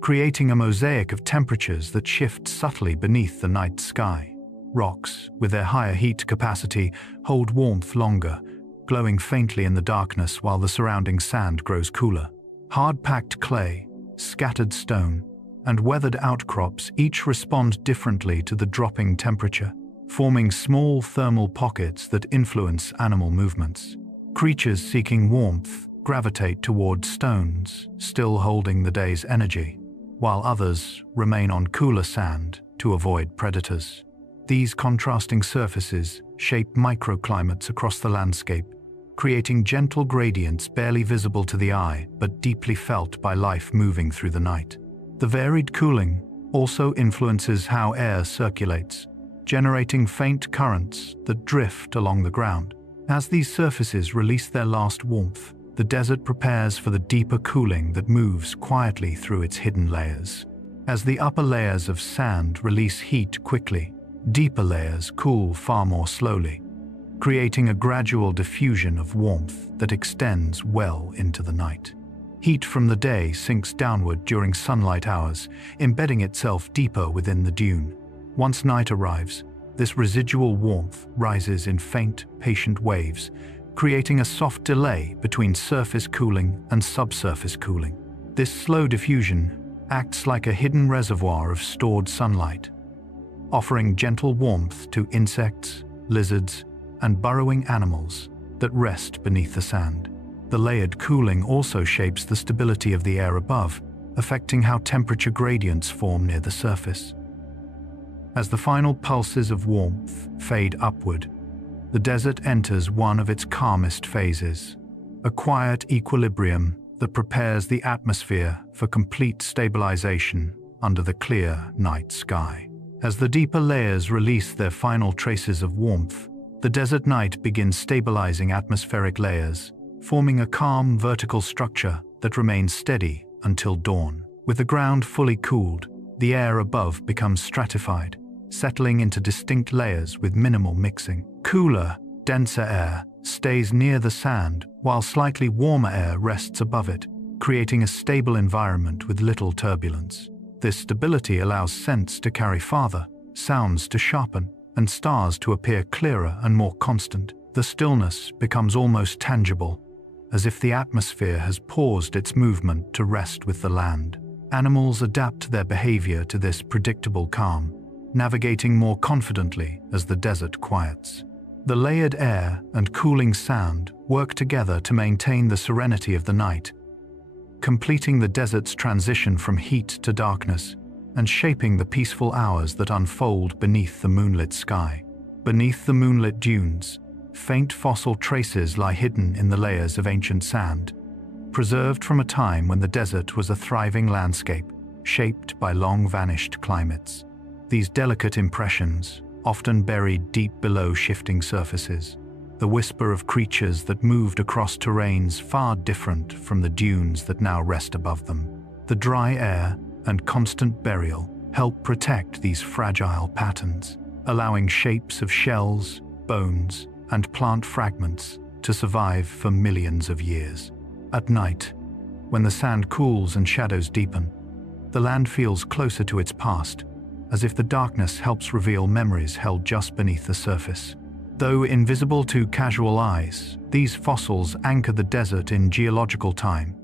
creating a mosaic of temperatures that shift subtly beneath the night sky. Rocks, with their higher heat capacity, hold warmth longer, glowing faintly in the darkness while the surrounding sand grows cooler. Hard-packed clay, scattered stone, and weathered outcrops each respond differently to the dropping temperature, forming small thermal pockets that influence animal movements. Creatures seeking warmth gravitate toward stones, still holding the day's energy, while others remain on cooler sand to avoid predators. These contrasting surfaces shape microclimates across the landscape, creating gentle gradients barely visible to the eye but deeply felt by life moving through the night. The varied cooling also influences how air circulates, generating faint currents that drift along the ground. As these surfaces release their last warmth, the desert prepares for the deeper cooling that moves quietly through its hidden layers. As the upper layers of sand release heat quickly, deeper layers cool far more slowly, creating a gradual diffusion of warmth that extends well into the night. Heat from the day sinks downward during sunlight hours, embedding itself deeper within the dune. Once night arrives, this residual warmth rises in faint, patient waves, creating a soft delay between surface cooling and subsurface cooling. This slow diffusion acts like a hidden reservoir of stored sunlight, offering gentle warmth to insects, lizards, and burrowing animals that rest beneath the sand. The layered cooling also shapes the stability of the air above, affecting how temperature gradients form near the surface. As the final pulses of warmth fade upward, the desert enters one of its calmest phases, a quiet equilibrium that prepares the atmosphere for complete stabilization under the clear night sky. As the deeper layers release their final traces of warmth, the desert night begins stabilizing atmospheric layers, forming a calm vertical structure that remains steady until dawn. With the ground fully cooled, the air above becomes stratified, settling into distinct layers with minimal mixing. Cooler, denser air stays near the sand, while slightly warmer air rests above it, creating a stable environment with little turbulence. This stability allows scents to carry farther, sounds to sharpen, and stars to appear clearer and more constant. The stillness becomes almost tangible, as if the atmosphere has paused its movement to rest with the land. Animals adapt their behavior to this predictable calm, navigating more confidently as the desert quiets. The layered air and cooling sand work together to maintain the serenity of the night, completing the desert's transition from heat to darkness and shaping the peaceful hours that unfold beneath the moonlit sky. Beneath the moonlit dunes, faint fossil traces lie hidden in the layers of ancient sand, preserved from a time when the desert was a thriving landscape, shaped by long-vanished climates. These delicate impressions, often buried deep below shifting surfaces, the whisper of creatures that moved across terrains far different from the dunes that now rest above them. The dry air and constant burial help protect these fragile patterns, allowing shapes of shells, bones, and plant fragments to survive for millions of years. At night, when the sand cools and shadows deepen, the land feels closer to its past, as if the darkness helps reveal memories held just beneath the surface. Though invisible to casual eyes, these fossils anchor the desert in geological time,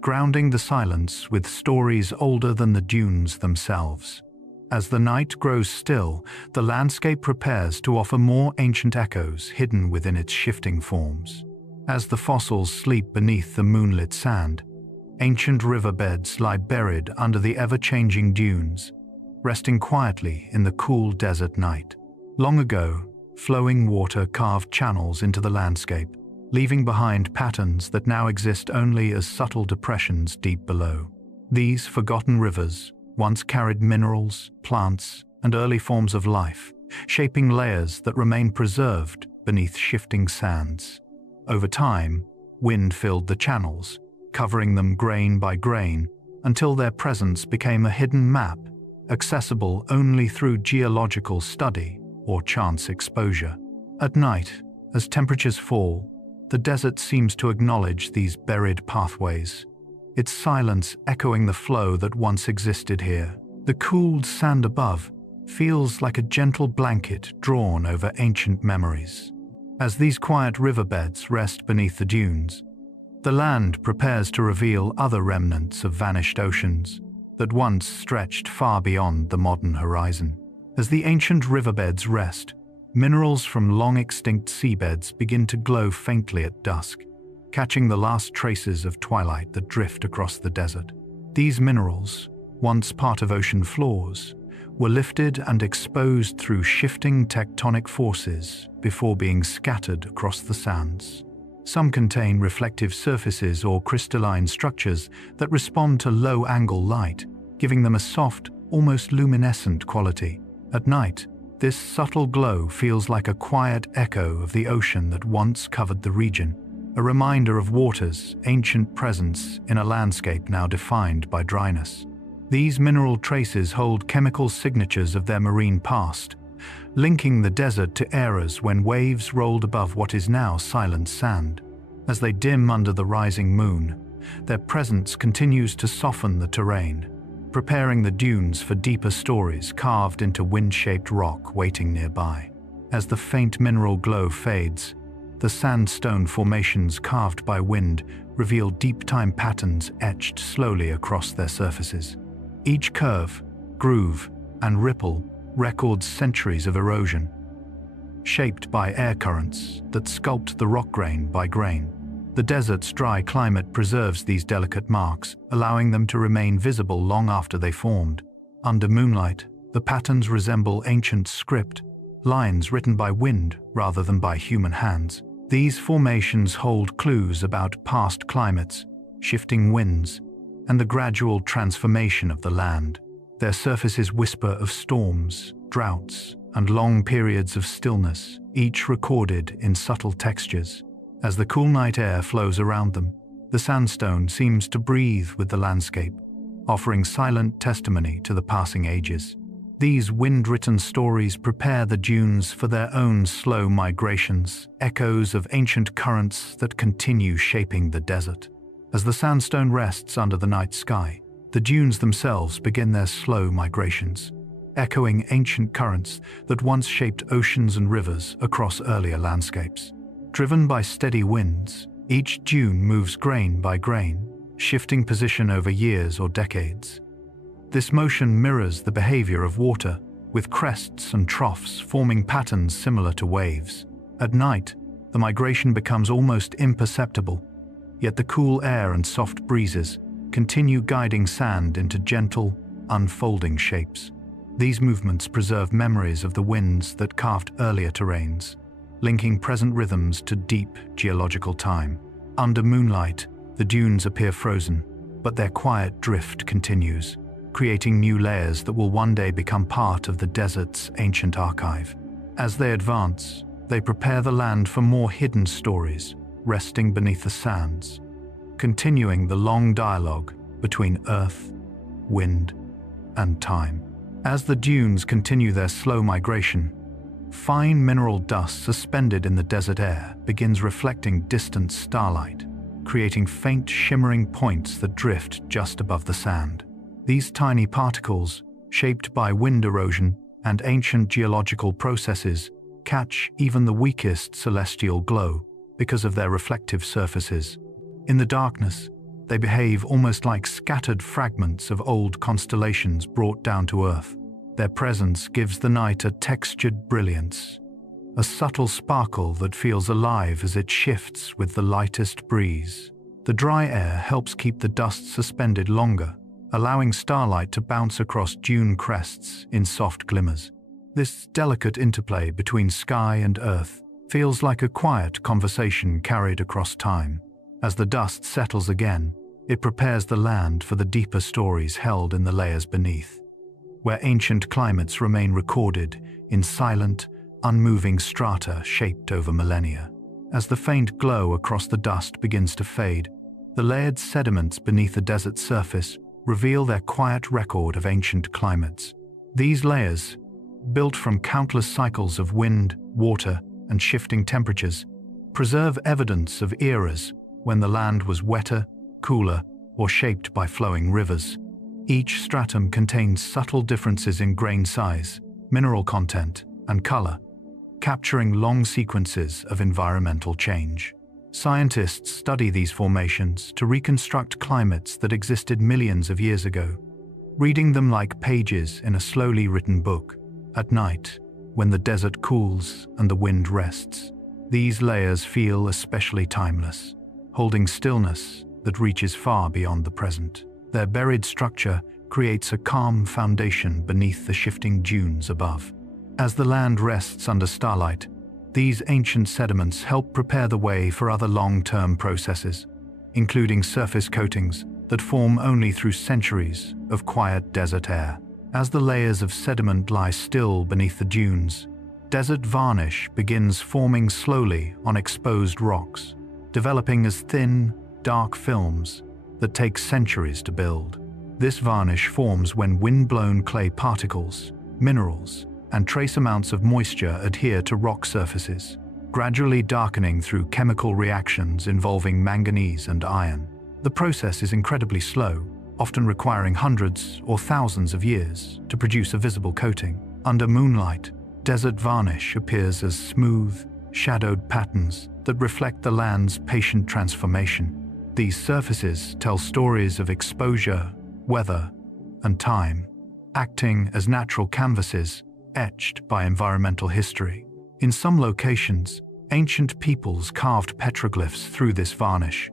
grounding the silence with stories older than the dunes themselves. As the night grows still, the landscape prepares to offer more ancient echoes hidden within its shifting forms. As the fossils sleep beneath the moonlit sand, ancient riverbeds lie buried under the ever-changing dunes, resting quietly in the cool desert night. Long ago, flowing water carved channels into the landscape, leaving behind patterns that now exist only as subtle depressions deep below. These forgotten rivers once carried minerals, plants, and early forms of life, shaping layers that remain preserved beneath shifting sands. Over time, wind filled the channels, covering them grain by grain, until their presence became a hidden map, accessible only through geological study or chance exposure. At night, as temperatures fall, the desert seems to acknowledge these buried pathways, its silence echoing the flow that once existed here. The cooled sand above feels like a gentle blanket drawn over ancient memories. As these quiet riverbeds rest beneath the dunes, the land prepares to reveal other remnants of vanished oceans that once stretched far beyond the modern horizon. As the ancient riverbeds rest, minerals from long-extinct seabeds begin to glow faintly at dusk, catching the last traces of twilight that drift across the desert. These minerals, once part of ocean floors, were lifted and exposed through shifting tectonic forces before being scattered across the sands. Some contain reflective surfaces or crystalline structures that respond to low-angle light, giving them a soft, almost luminescent quality. At night, this subtle glow feels like a quiet echo of the ocean that once covered the region, a reminder of water's ancient presence in a landscape now defined by dryness. These mineral traces hold chemical signatures of their marine past, linking the desert to eras when waves rolled above what is now silent sand. As they dim under the rising moon, their presence continues to soften the terrain, preparing the dunes for deeper stories carved into wind-shaped rock waiting nearby. As the faint mineral glow fades, the sandstone formations carved by wind reveal deep-time patterns etched slowly across their surfaces. Each curve, groove, and ripple records centuries of erosion, shaped by air currents that sculpt the rock grain by grain. The desert's dry climate preserves these delicate marks, allowing them to remain visible long after they formed. Under moonlight, the patterns resemble ancient script, lines written by wind rather than by human hands. These formations hold clues about past climates, shifting winds, and the gradual transformation of the land. Their surfaces whisper of storms, droughts, and long periods of stillness, each recorded in subtle textures. As the cool night air flows around them, the sandstone seems to breathe with the landscape, offering silent testimony to the passing ages. These wind-written stories prepare the dunes for their own slow migrations, echoes of ancient currents that continue shaping the desert. As the sandstone rests under the night sky, the dunes themselves begin their slow migrations, echoing ancient currents that once shaped oceans and rivers across earlier landscapes. Driven by steady winds, each dune moves grain by grain, shifting position over years or decades. This motion mirrors the behavior of water, with crests and troughs forming patterns similar to waves. At night, the migration becomes almost imperceptible, yet the cool air and soft breezes continue guiding sand into gentle, unfolding shapes. These movements preserve memories of the winds that carved earlier terrains, linking present rhythms to deep geological time. Under moonlight, the dunes appear frozen, but their quiet drift continues, creating new layers that will one day become part of the desert's ancient archive. As they advance, they prepare the land for more hidden stories, resting beneath the sands, continuing the long dialogue between earth, wind, and time. As the dunes continue their slow migration, fine mineral dust suspended in the desert air begins reflecting distant starlight, creating faint shimmering points that drift just above the sand. These tiny particles, shaped by wind erosion and ancient geological processes, catch even the weakest celestial glow because of their reflective surfaces. In the darkness, they behave almost like scattered fragments of old constellations brought down to Earth. Their presence gives the night a textured brilliance, a subtle sparkle that feels alive as it shifts with the lightest breeze. The dry air helps keep the dust suspended longer, allowing starlight to bounce across dune crests in soft glimmers. This delicate interplay between sky and earth feels like a quiet conversation carried across time. As the dust settles again, it prepares the land for the deeper stories held in the layers beneath, where ancient climates remain recorded in silent, unmoving strata shaped over millennia. As the faint glow across the dust begins to fade, the layered sediments beneath the desert surface reveal their quiet record of ancient climates. These layers, built from countless cycles of wind, water, and shifting temperatures, preserve evidence of eras when the land was wetter, cooler, or shaped by flowing rivers. Each stratum contains subtle differences in grain size, mineral content, and color, capturing long sequences of environmental change. Scientists study these formations to reconstruct climates that existed millions of years ago, reading them like pages in a slowly written book. At night, when the desert cools and the wind rests, these layers feel especially timeless, holding stillness that reaches far beyond the present. Their buried structure creates a calm foundation beneath the shifting dunes above. As the land rests under starlight, these ancient sediments help prepare the way for other long-term processes, including surface coatings that form only through centuries of quiet desert air. As the layers of sediment lie still beneath the dunes, desert varnish begins forming slowly on exposed rocks, developing as thin, dark films that take centuries to build. This varnish forms when wind-blown clay particles, minerals, and trace amounts of moisture adhere to rock surfaces, gradually darkening through chemical reactions involving manganese and iron. The process is incredibly slow, often requiring hundreds or thousands of years to produce a visible coating. Under moonlight, desert varnish appears as smooth, shadowed patterns that reflect the land's patient transformation. These surfaces tell stories of exposure, weather, and time, acting as natural canvases etched by environmental history. In some locations, ancient peoples carved petroglyphs through this varnish,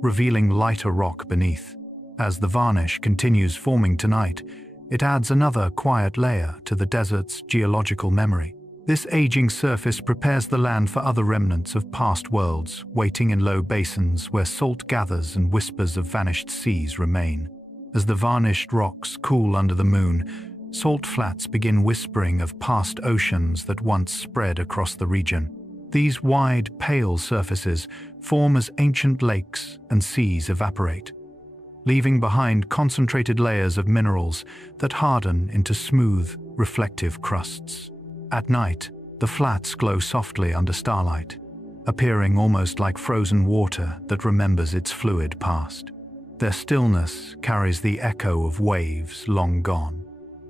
revealing lighter rock beneath. As the varnish continues forming tonight, it adds another quiet layer to the desert's geological memory. This aging surface prepares the land for other remnants of past worlds, waiting in low basins where salt gathers and whispers of vanished seas remain. As the varnished rocks cool under the moon, salt flats begin whispering of past oceans that once spread across the region. These wide, pale surfaces form as ancient lakes and seas evaporate, leaving behind concentrated layers of minerals that harden into smooth, reflective crusts. At night, the flats glow softly under starlight, appearing almost like frozen water that remembers its fluid past. Their stillness carries the echo of waves long gone,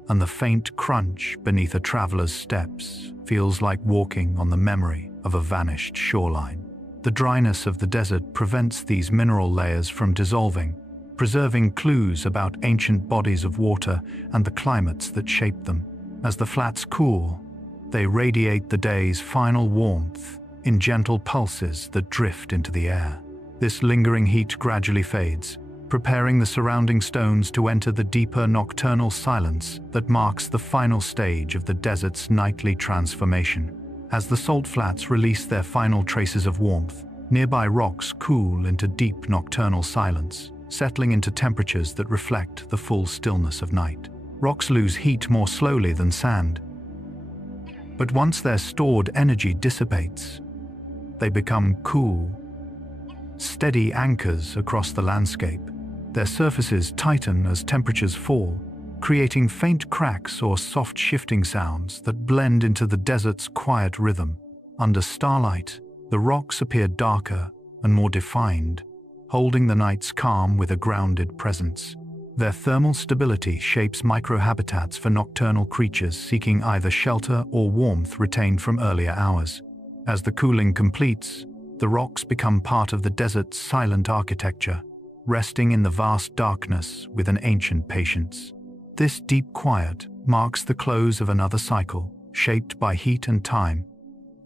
and the faint crunch beneath a traveler's steps feels like walking on the memory of a vanished shoreline. The dryness of the desert prevents these mineral layers from dissolving, preserving clues about ancient bodies of water and the climates that shaped them. As the flats cool, they radiate the day's final warmth in gentle pulses that drift into the air. This lingering heat gradually fades, preparing the surrounding stones to enter the deeper nocturnal silence that marks the final stage of the desert's nightly transformation. As the salt flats release their final traces of warmth, nearby rocks cool into deep nocturnal silence, settling into temperatures that reflect the full stillness of night. Rocks lose heat more slowly than sand, but once their stored energy dissipates, they become cool, steady anchors across the landscape. Their surfaces tighten as temperatures fall, creating faint cracks or soft shifting sounds that blend into the desert's quiet rhythm. Under starlight, the rocks appear darker and more defined, holding the night's calm with a grounded presence. Their thermal stability shapes microhabitats for nocturnal creatures seeking either shelter or warmth retained from earlier hours. As the cooling completes, the rocks become part of the desert's silent architecture, resting in the vast darkness with an ancient patience. This deep quiet marks the close of another cycle, shaped by heat and time,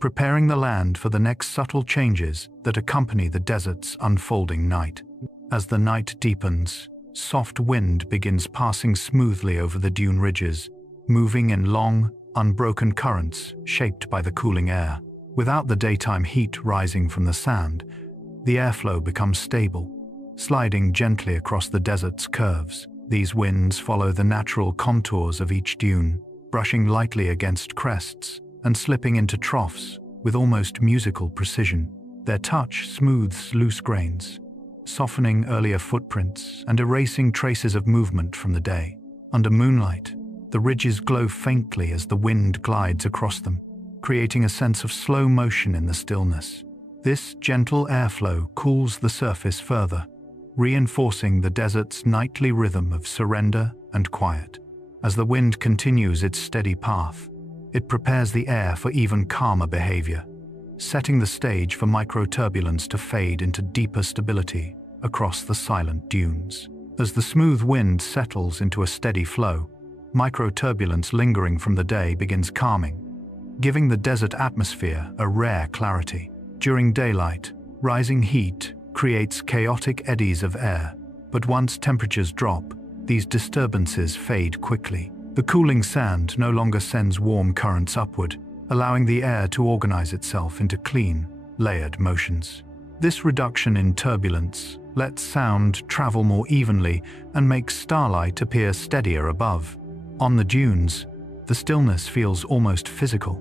preparing the land for the next subtle changes that accompany the desert's unfolding night. As the night deepens, soft wind begins passing smoothly over the dune ridges, moving in long, unbroken currents shaped by the cooling air. Without the daytime heat rising from the sand, the airflow becomes stable, sliding gently across the desert's curves. These winds follow the natural contours of each dune, brushing lightly against crests and slipping into troughs with almost musical precision. Their touch smooths loose grains, softening earlier footprints and erasing traces of movement from the day. Under moonlight, the ridges glow faintly as the wind glides across them, creating a sense of slow motion in the stillness. This gentle airflow cools the surface further, reinforcing the desert's nightly rhythm of surrender and quiet. As the wind continues its steady path, it prepares the air for even calmer behavior, setting the stage for microturbulence to fade into deeper stability across the silent dunes. As the smooth wind settles into a steady flow, microturbulence lingering from the day begins calming, giving the desert atmosphere a rare clarity. During daylight, rising heat creates chaotic eddies of air, but once temperatures drop, these disturbances fade quickly. The cooling sand no longer sends warm currents upward, allowing the air to organize itself into clean, layered motions. This reduction in turbulence lets sound travel more evenly and makes starlight appear steadier above. On the dunes, the stillness feels almost physical,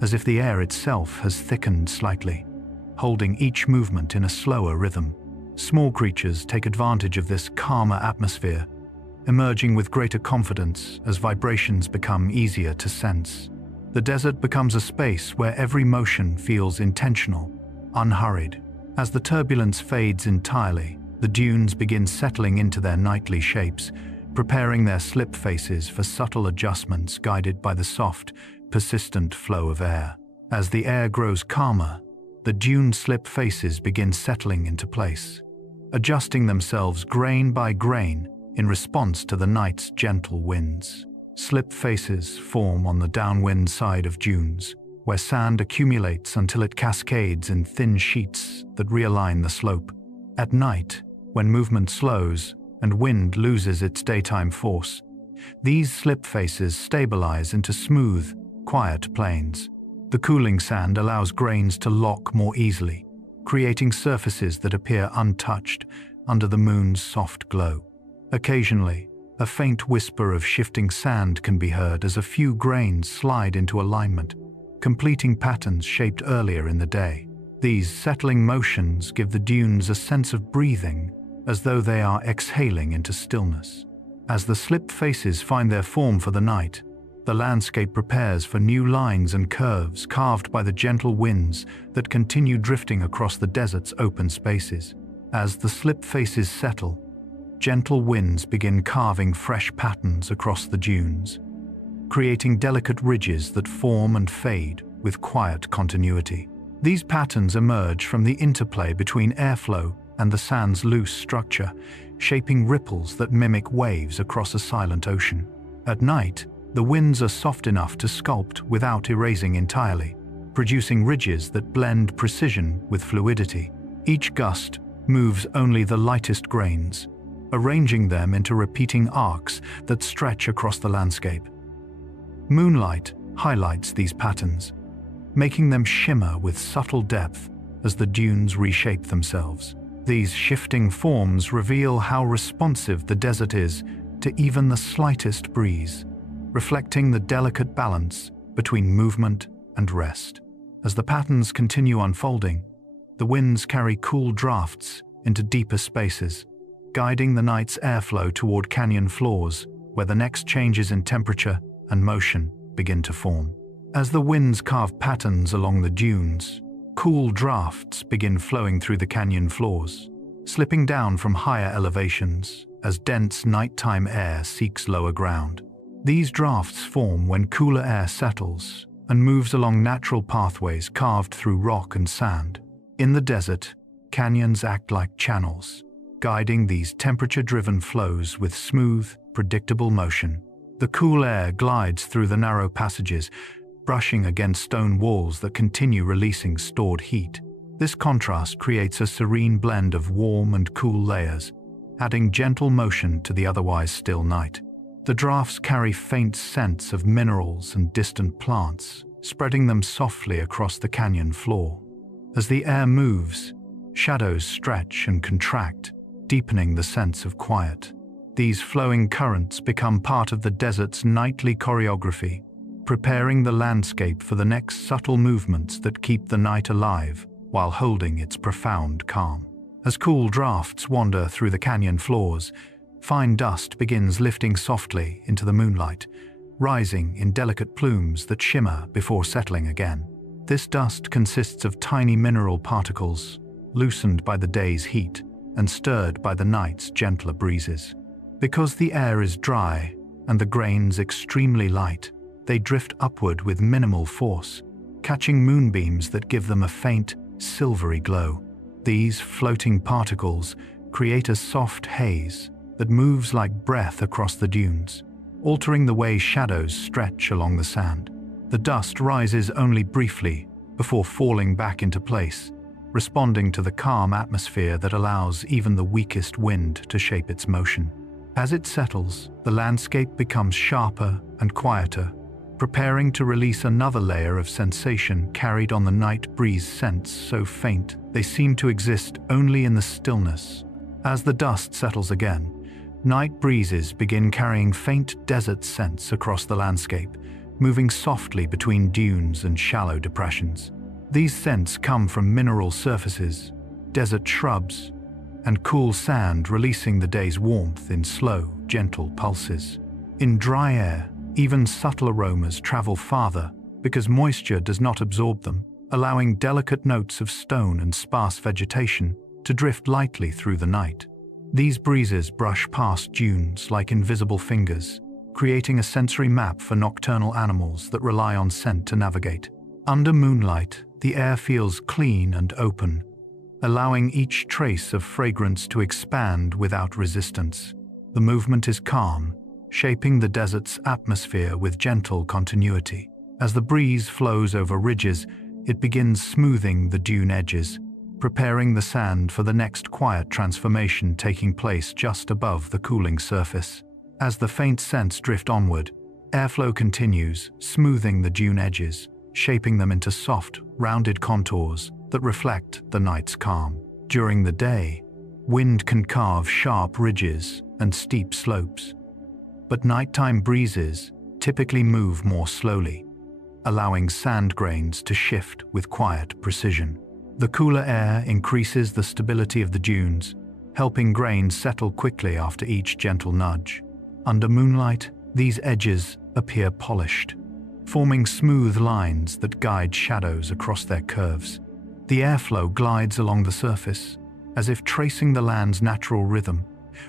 as if the air itself has thickened slightly, holding each movement in a slower rhythm. Small creatures take advantage of this calmer atmosphere, emerging with greater confidence as vibrations become easier to sense. The desert becomes a space where every motion feels intentional, unhurried. As the turbulence fades entirely, the dunes begin settling into their nightly shapes, preparing their slip faces for subtle adjustments guided by the soft, persistent flow of air. As the air grows calmer, the dune slip faces begin settling into place, adjusting themselves grain by grain in response to the night's gentle winds. Slip faces form on the downwind side of dunes, where sand accumulates until it cascades in thin sheets that realign the slope. At night, when movement slows and wind loses its daytime force, these slip faces stabilize into smooth, quiet plains. The cooling sand allows grains to lock more easily, creating surfaces that appear untouched under the moon's soft glow. Occasionally, a faint whisper of shifting sand can be heard as a few grains slide into alignment, completing patterns shaped earlier in the day. These settling motions give the dunes a sense of breathing, as though they are exhaling into stillness. As the slip faces find their form for the night, the landscape prepares for new lines and curves carved by the gentle winds that continue drifting across the desert's open spaces. As the slip faces settle, gentle winds begin carving fresh patterns across the dunes, creating delicate ridges that form and fade with quiet continuity. These patterns emerge from the interplay between airflow and the sand's loose structure, shaping ripples that mimic waves across a silent ocean. At night, the winds are soft enough to sculpt without erasing entirely, producing ridges that blend precision with fluidity. Each gust moves only the lightest grains, arranging them into repeating arcs that stretch across the landscape. Moonlight highlights these patterns, making them shimmer with subtle depth as the dunes reshape themselves. These shifting forms reveal how responsive the desert is to even the slightest breeze, reflecting the delicate balance between movement and rest. As the patterns continue unfolding, the winds carry cool drafts into deeper spaces, guiding the night's airflow toward canyon floors, where the next changes in temperature and motion begin to form. As the winds carve patterns along the dunes, cool drafts begin flowing through the canyon floors, slipping down from higher elevations as dense nighttime air seeks lower ground. These drafts form when cooler air settles and moves along natural pathways carved through rock and sand. In the desert, canyons act like channels, guiding these temperature-driven flows with smooth, predictable motion. The cool air glides through the narrow passages, brushing against stone walls that continue releasing stored heat. This contrast creates a serene blend of warm and cool layers, adding gentle motion to the otherwise still night. The drafts carry faint scents of minerals and distant plants, spreading them softly across the canyon floor. As the air moves, shadows stretch and contract, deepening the sense of quiet. These flowing currents become part of the desert's nightly choreography, preparing the landscape for the next subtle movements that keep the night alive while holding its profound calm. As cool drafts wander through the canyon floors, fine dust begins lifting softly into the moonlight, rising in delicate plumes that shimmer before settling again. This dust consists of tiny mineral particles, loosened by the day's heat and stirred by the night's gentler breezes. Because the air is dry and the grains extremely light, they drift upward with minimal force, catching moonbeams that give them a faint, silvery glow. These floating particles create a soft haze that moves like breath across the dunes, altering the way shadows stretch along the sand. The dust rises only briefly before falling back into place, responding to the calm atmosphere that allows even the weakest wind to shape its motion. As it settles, the landscape becomes sharper and quieter, preparing to release another layer of sensation carried on the night breeze, scents so faint they seem to exist only in the stillness. As the dust settles again, night breezes begin carrying faint desert scents across the landscape, moving softly between dunes and shallow depressions. These scents come from mineral surfaces, desert shrubs, and cool sand, releasing the day's warmth in slow, gentle pulses. In dry air, even subtle aromas travel farther because moisture does not absorb them, allowing delicate notes of stone and sparse vegetation to drift lightly through the night. These breezes brush past dunes like invisible fingers, creating a sensory map for nocturnal animals that rely on scent to navigate. Under moonlight, the air feels clean and open, allowing each trace of fragrance to expand without resistance. The movement is calm, shaping the desert's atmosphere with gentle continuity. As the breeze flows over ridges, it begins smoothing the dune edges, preparing the sand for the next quiet transformation taking place just above the cooling surface. As the faint scents drift onward, airflow continues, smoothing the dune edges, shaping them into soft, rounded contours that reflect the night's calm. During the day, wind can carve sharp ridges and steep slopes, but nighttime breezes typically move more slowly, allowing sand grains to shift with quiet precision. The cooler air increases the stability of the dunes, helping grains settle quickly after each gentle nudge. Under moonlight, these edges appear polished, forming smooth lines that guide shadows across their curves. The airflow glides along the surface, as if tracing the land's natural rhythm,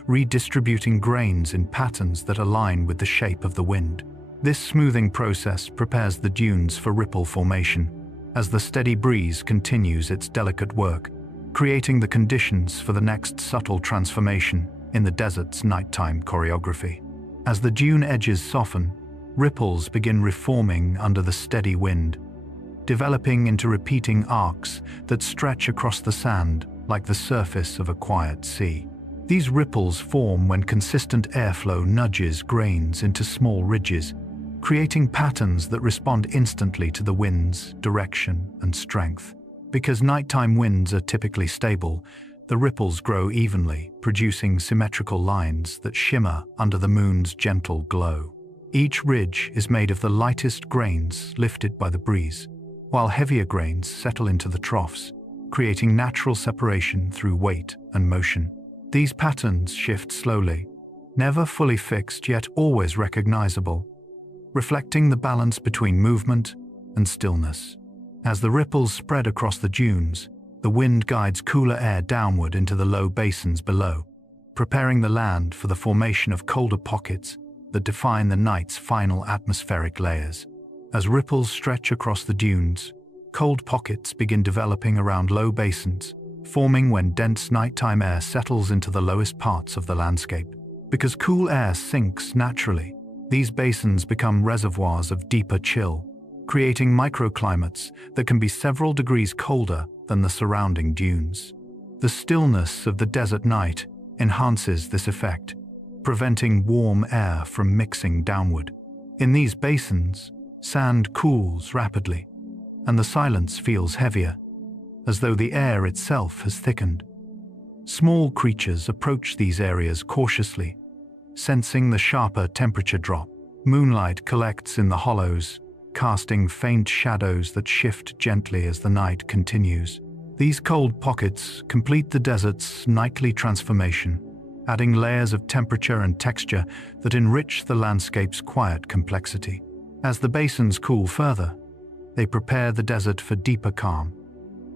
redistributing grains in patterns that align with the shape of the wind. This smoothing process prepares the dunes for ripple formation, as the steady breeze continues its delicate work, creating the conditions for the next subtle transformation in the desert's nighttime choreography. As the dune edges soften, ripples begin reforming under the steady wind, developing into repeating arcs that stretch across the sand like the surface of a quiet sea. These ripples form when consistent airflow nudges grains into small ridges, creating patterns that respond instantly to the wind's direction and strength. Because nighttime winds are typically stable, the ripples grow evenly, producing symmetrical lines that shimmer under the moon's gentle glow. Each ridge is made of the lightest grains lifted by the breeze, while heavier grains settle into the troughs, creating natural separation through weight and motion. These patterns shift slowly, never fully fixed yet always recognizable, reflecting the balance between movement and stillness. As the ripples spread across the dunes, The wind guides cooler air downward into the low basins below, preparing the land for the formation of colder pockets that define the night's final atmospheric layers. As ripples stretch across the dunes, cold pockets begin developing around low basins, forming when dense nighttime air settles into the lowest parts of the landscape. Because cool air sinks naturally, these basins become reservoirs of deeper chill, creating microclimates that can be several degrees colder than the surrounding dunes. The stillness of the desert night enhances this effect, preventing warm air from mixing downward. In these basins, sand cools rapidly, and the silence feels heavier, as though the air itself has thickened. Small creatures approach these areas cautiously, sensing the sharper temperature drop. Moonlight collects in the hollows, casting faint shadows that shift gently as the night continues. These cold pockets complete the desert's nightly transformation, adding layers of temperature and texture that enrich the landscape's quiet complexity. As the basins cool further, they prepare the desert for deeper calm,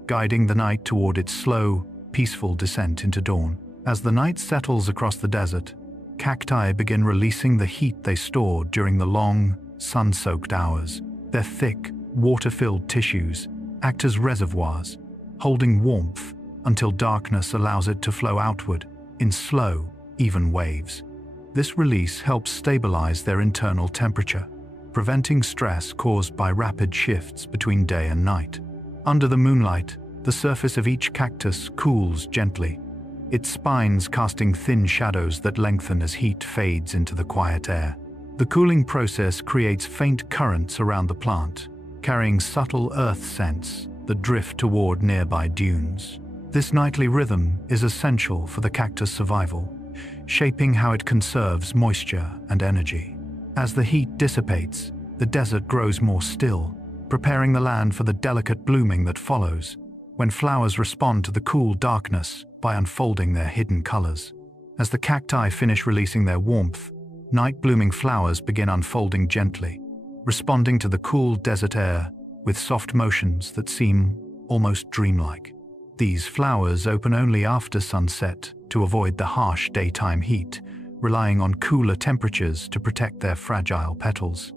guiding the night toward its slow, peaceful descent into dawn. As the night settles across the desert, cacti begin releasing the heat they stored during the long, sun-soaked hours. Their thick, water-filled tissues act as reservoirs, holding warmth until darkness allows it to flow outward in slow, even waves. This release helps stabilize their internal temperature, preventing stress caused by rapid shifts between day and night. Under the moonlight, the surface of each cactus cools gently, its spines casting thin shadows that lengthen as heat fades into the quiet air. The cooling process creates faint currents around the plant, carrying subtle earth scents that drift toward nearby dunes. This nightly rhythm is essential for the cactus' survival, shaping how it conserves moisture and energy. As the heat dissipates, the desert grows more still, preparing the land for the delicate blooming that follows, when flowers respond to the cool darkness by unfolding their hidden colors. As the cacti finish releasing their warmth, night-blooming flowers begin unfolding gently, responding to the cool desert air with soft motions that seem almost dreamlike. These flowers open only after sunset to avoid the harsh daytime heat, relying on cooler temperatures to protect their fragile petals.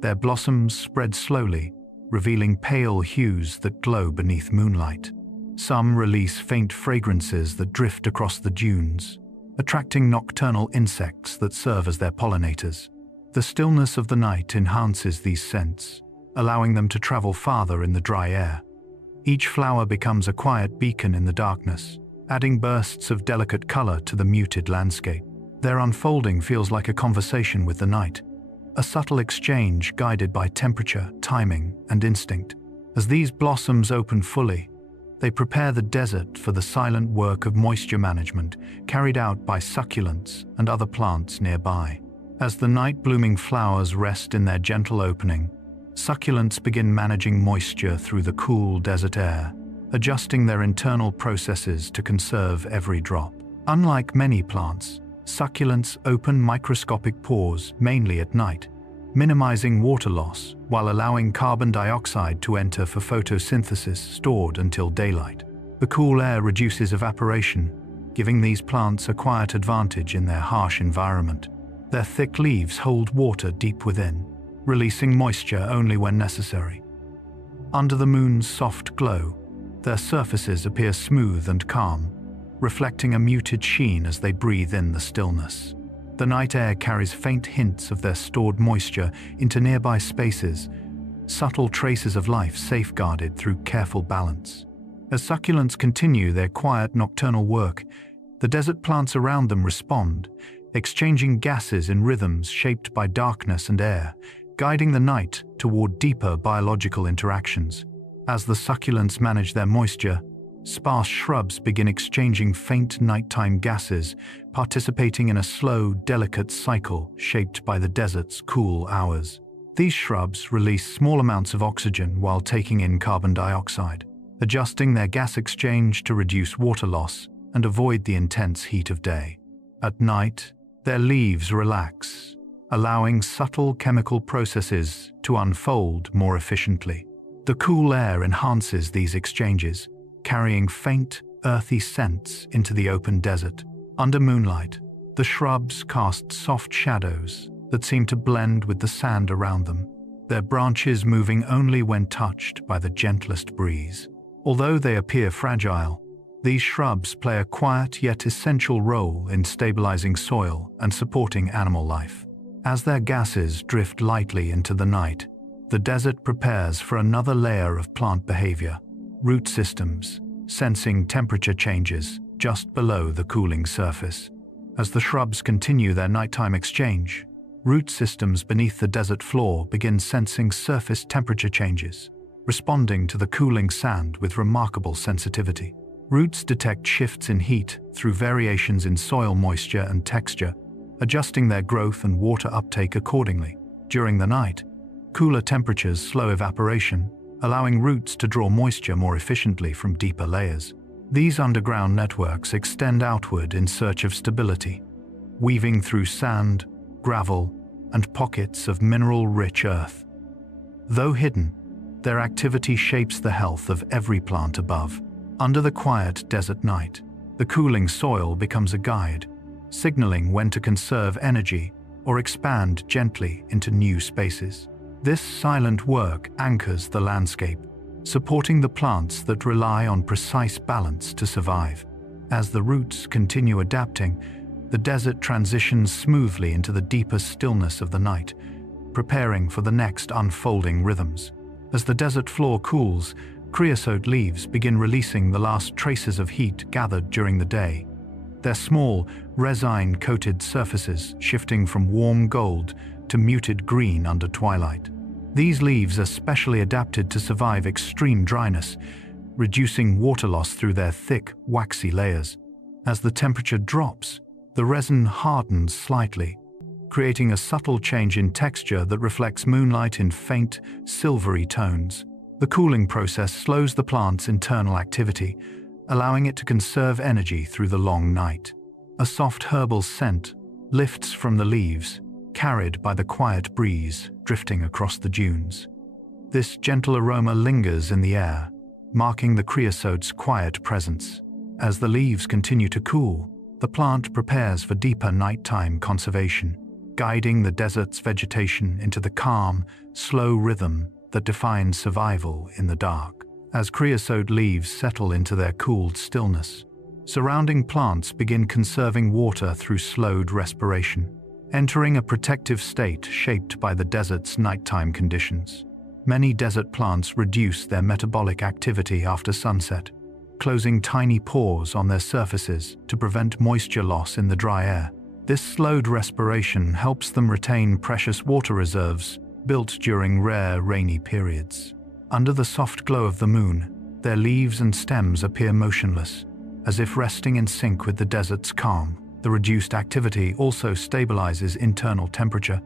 Their blossoms spread slowly, revealing pale hues that glow beneath moonlight. Some release faint fragrances that drift across the dunes, attracting nocturnal insects that serve as their pollinators. The stillness of the night enhances these scents, allowing them to travel farther in the dry air. Each flower becomes a quiet beacon in the darkness, adding bursts of delicate color to the muted landscape. Their unfolding feels like a conversation with the night, a subtle exchange guided by temperature, timing, and instinct. As these blossoms open fully, they prepare the desert for the silent work of moisture management carried out by succulents and other plants nearby. As the night-blooming flowers rest in their gentle opening, succulents begin managing moisture through the cool desert air, adjusting their internal processes to conserve every drop. Unlike many plants, succulents open microscopic pores mainly at night, minimizing water loss while allowing carbon dioxide to enter for photosynthesis stored until daylight. The cool air reduces evaporation, giving these plants a quiet advantage in their harsh environment. Their thick leaves hold water deep within, releasing moisture only when necessary. Under the moon's soft glow, their surfaces appear smooth and calm, reflecting a muted sheen as they breathe in the stillness. The night air carries faint hints of their stored moisture into nearby spaces, subtle traces of life safeguarded through careful balance. As succulents continue their quiet nocturnal work, the desert plants around them respond, exchanging gases in rhythms shaped by darkness and air, guiding the night toward deeper biological interactions. As the succulents manage their moisture, sparse shrubs begin exchanging faint nighttime gases, participating in a slow, delicate cycle shaped by the desert's cool hours. These shrubs release small amounts of oxygen while taking in carbon dioxide, adjusting their gas exchange to reduce water loss and avoid the intense heat of day. At night, their leaves relax, allowing subtle chemical processes to unfold more efficiently. The cool air enhances these exchanges, carrying faint, earthy scents into the open desert. Under moonlight, the shrubs cast soft shadows that seem to blend with the sand around them, their branches moving only when touched by the gentlest breeze. Although they appear fragile, these shrubs play a quiet yet essential role in stabilizing soil and supporting animal life. As their gases drift lightly into the night, the desert prepares for another layer of plant behavior, root systems, sensing temperature changes just below the cooling surface. As the shrubs continue their nighttime exchange, root systems beneath the desert floor begin sensing surface temperature changes, responding to the cooling sand with remarkable sensitivity. Roots detect shifts in heat through variations in soil moisture and texture, adjusting their growth and water uptake accordingly. During the night, cooler temperatures slow evaporation, allowing roots to draw moisture more efficiently from deeper layers. These underground networks extend outward in search of stability, weaving through sand, gravel, and pockets of mineral-rich earth. Though hidden, their activity shapes the health of every plant above. Under the quiet desert night, the cooling soil becomes a guide, signaling when to conserve energy or expand gently into new spaces. This silent work anchors the landscape, supporting the plants that rely on precise balance to survive. As the roots continue adapting, the desert transitions smoothly into the deeper stillness of the night, preparing for the next unfolding rhythms. As the desert floor cools, creosote leaves begin releasing the last traces of heat gathered during the day, their small, resin-coated surfaces shifting from warm gold to muted green under twilight. These leaves are specially adapted to survive extreme dryness, reducing water loss through their thick, waxy layers. As the temperature drops, the resin hardens slightly, creating a subtle change in texture that reflects moonlight in faint, silvery tones. The cooling process slows the plant's internal activity, allowing it to conserve energy through the long night. A soft herbal scent lifts from the leaves, carried by the quiet breeze drifting across the dunes. This gentle aroma lingers in the air, marking the creosote's quiet presence. As the leaves continue to cool, the plant prepares for deeper nighttime conservation, guiding the desert's vegetation into the calm, slow rhythm that defines survival in the dark. As creosote leaves settle into their cooled stillness, surrounding plants begin conserving water through slowed respiration, entering a protective state shaped by the desert's nighttime conditions. Many desert plants reduce their metabolic activity after sunset, closing tiny pores on their surfaces to prevent moisture loss in the dry air. This slowed respiration helps them retain precious water reserves built during rare rainy periods. Under the soft glow of the moon, their leaves and stems appear motionless, as if resting in sync with the desert's calm. The reduced activity also stabilizes internal temperature,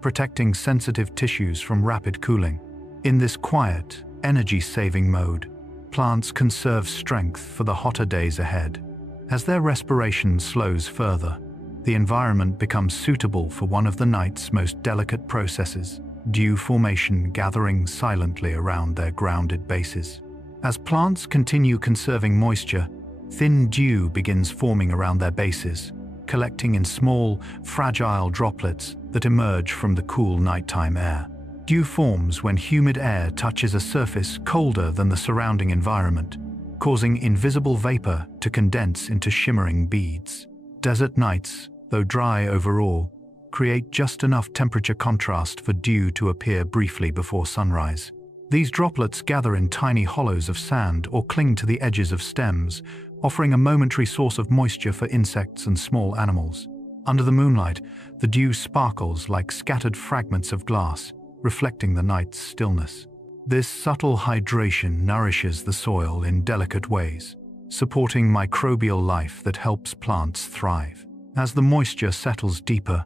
protecting sensitive tissues from rapid cooling. In this quiet, energy-saving mode, plants conserve strength for the hotter days ahead. As their respiration slows further, the environment becomes suitable for one of the night's most delicate processes, dew formation gathering silently around their grounded bases. As plants continue conserving moisture, thin dew begins forming around their bases, collecting in small, fragile droplets that emerge from the cool nighttime air. Dew forms when humid air touches a surface colder than the surrounding environment, causing invisible vapor to condense into shimmering beads. Desert nights, though dry overall, create just enough temperature contrast for dew to appear briefly before sunrise. These droplets gather in tiny hollows of sand or cling to the edges of stems, offering a momentary source of moisture for insects and small animals. Under the moonlight, the dew sparkles like scattered fragments of glass, reflecting the night's stillness. This subtle hydration nourishes the soil in delicate ways, supporting microbial life that helps plants thrive. As the moisture settles deeper,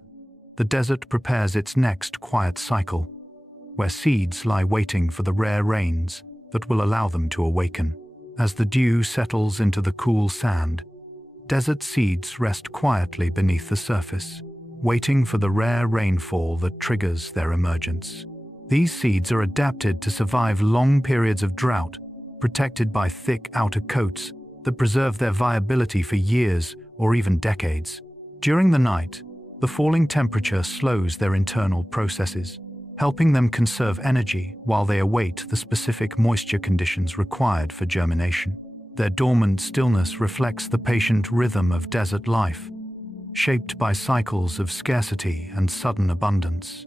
the desert prepares its next quiet cycle, where seeds lie waiting for the rare rains that will allow them to awaken. As the dew settles into the cool sand, desert seeds rest quietly beneath the surface, waiting for the rare rainfall that triggers their emergence. These seeds are adapted to survive long periods of drought, protected by thick outer coats that preserve their viability for years or even decades. During the night, the falling temperature slows their internal processes, helping them conserve energy while they await the specific moisture conditions required for germination. Their dormant stillness reflects the patient rhythm of desert life, shaped by cycles of scarcity and sudden abundance.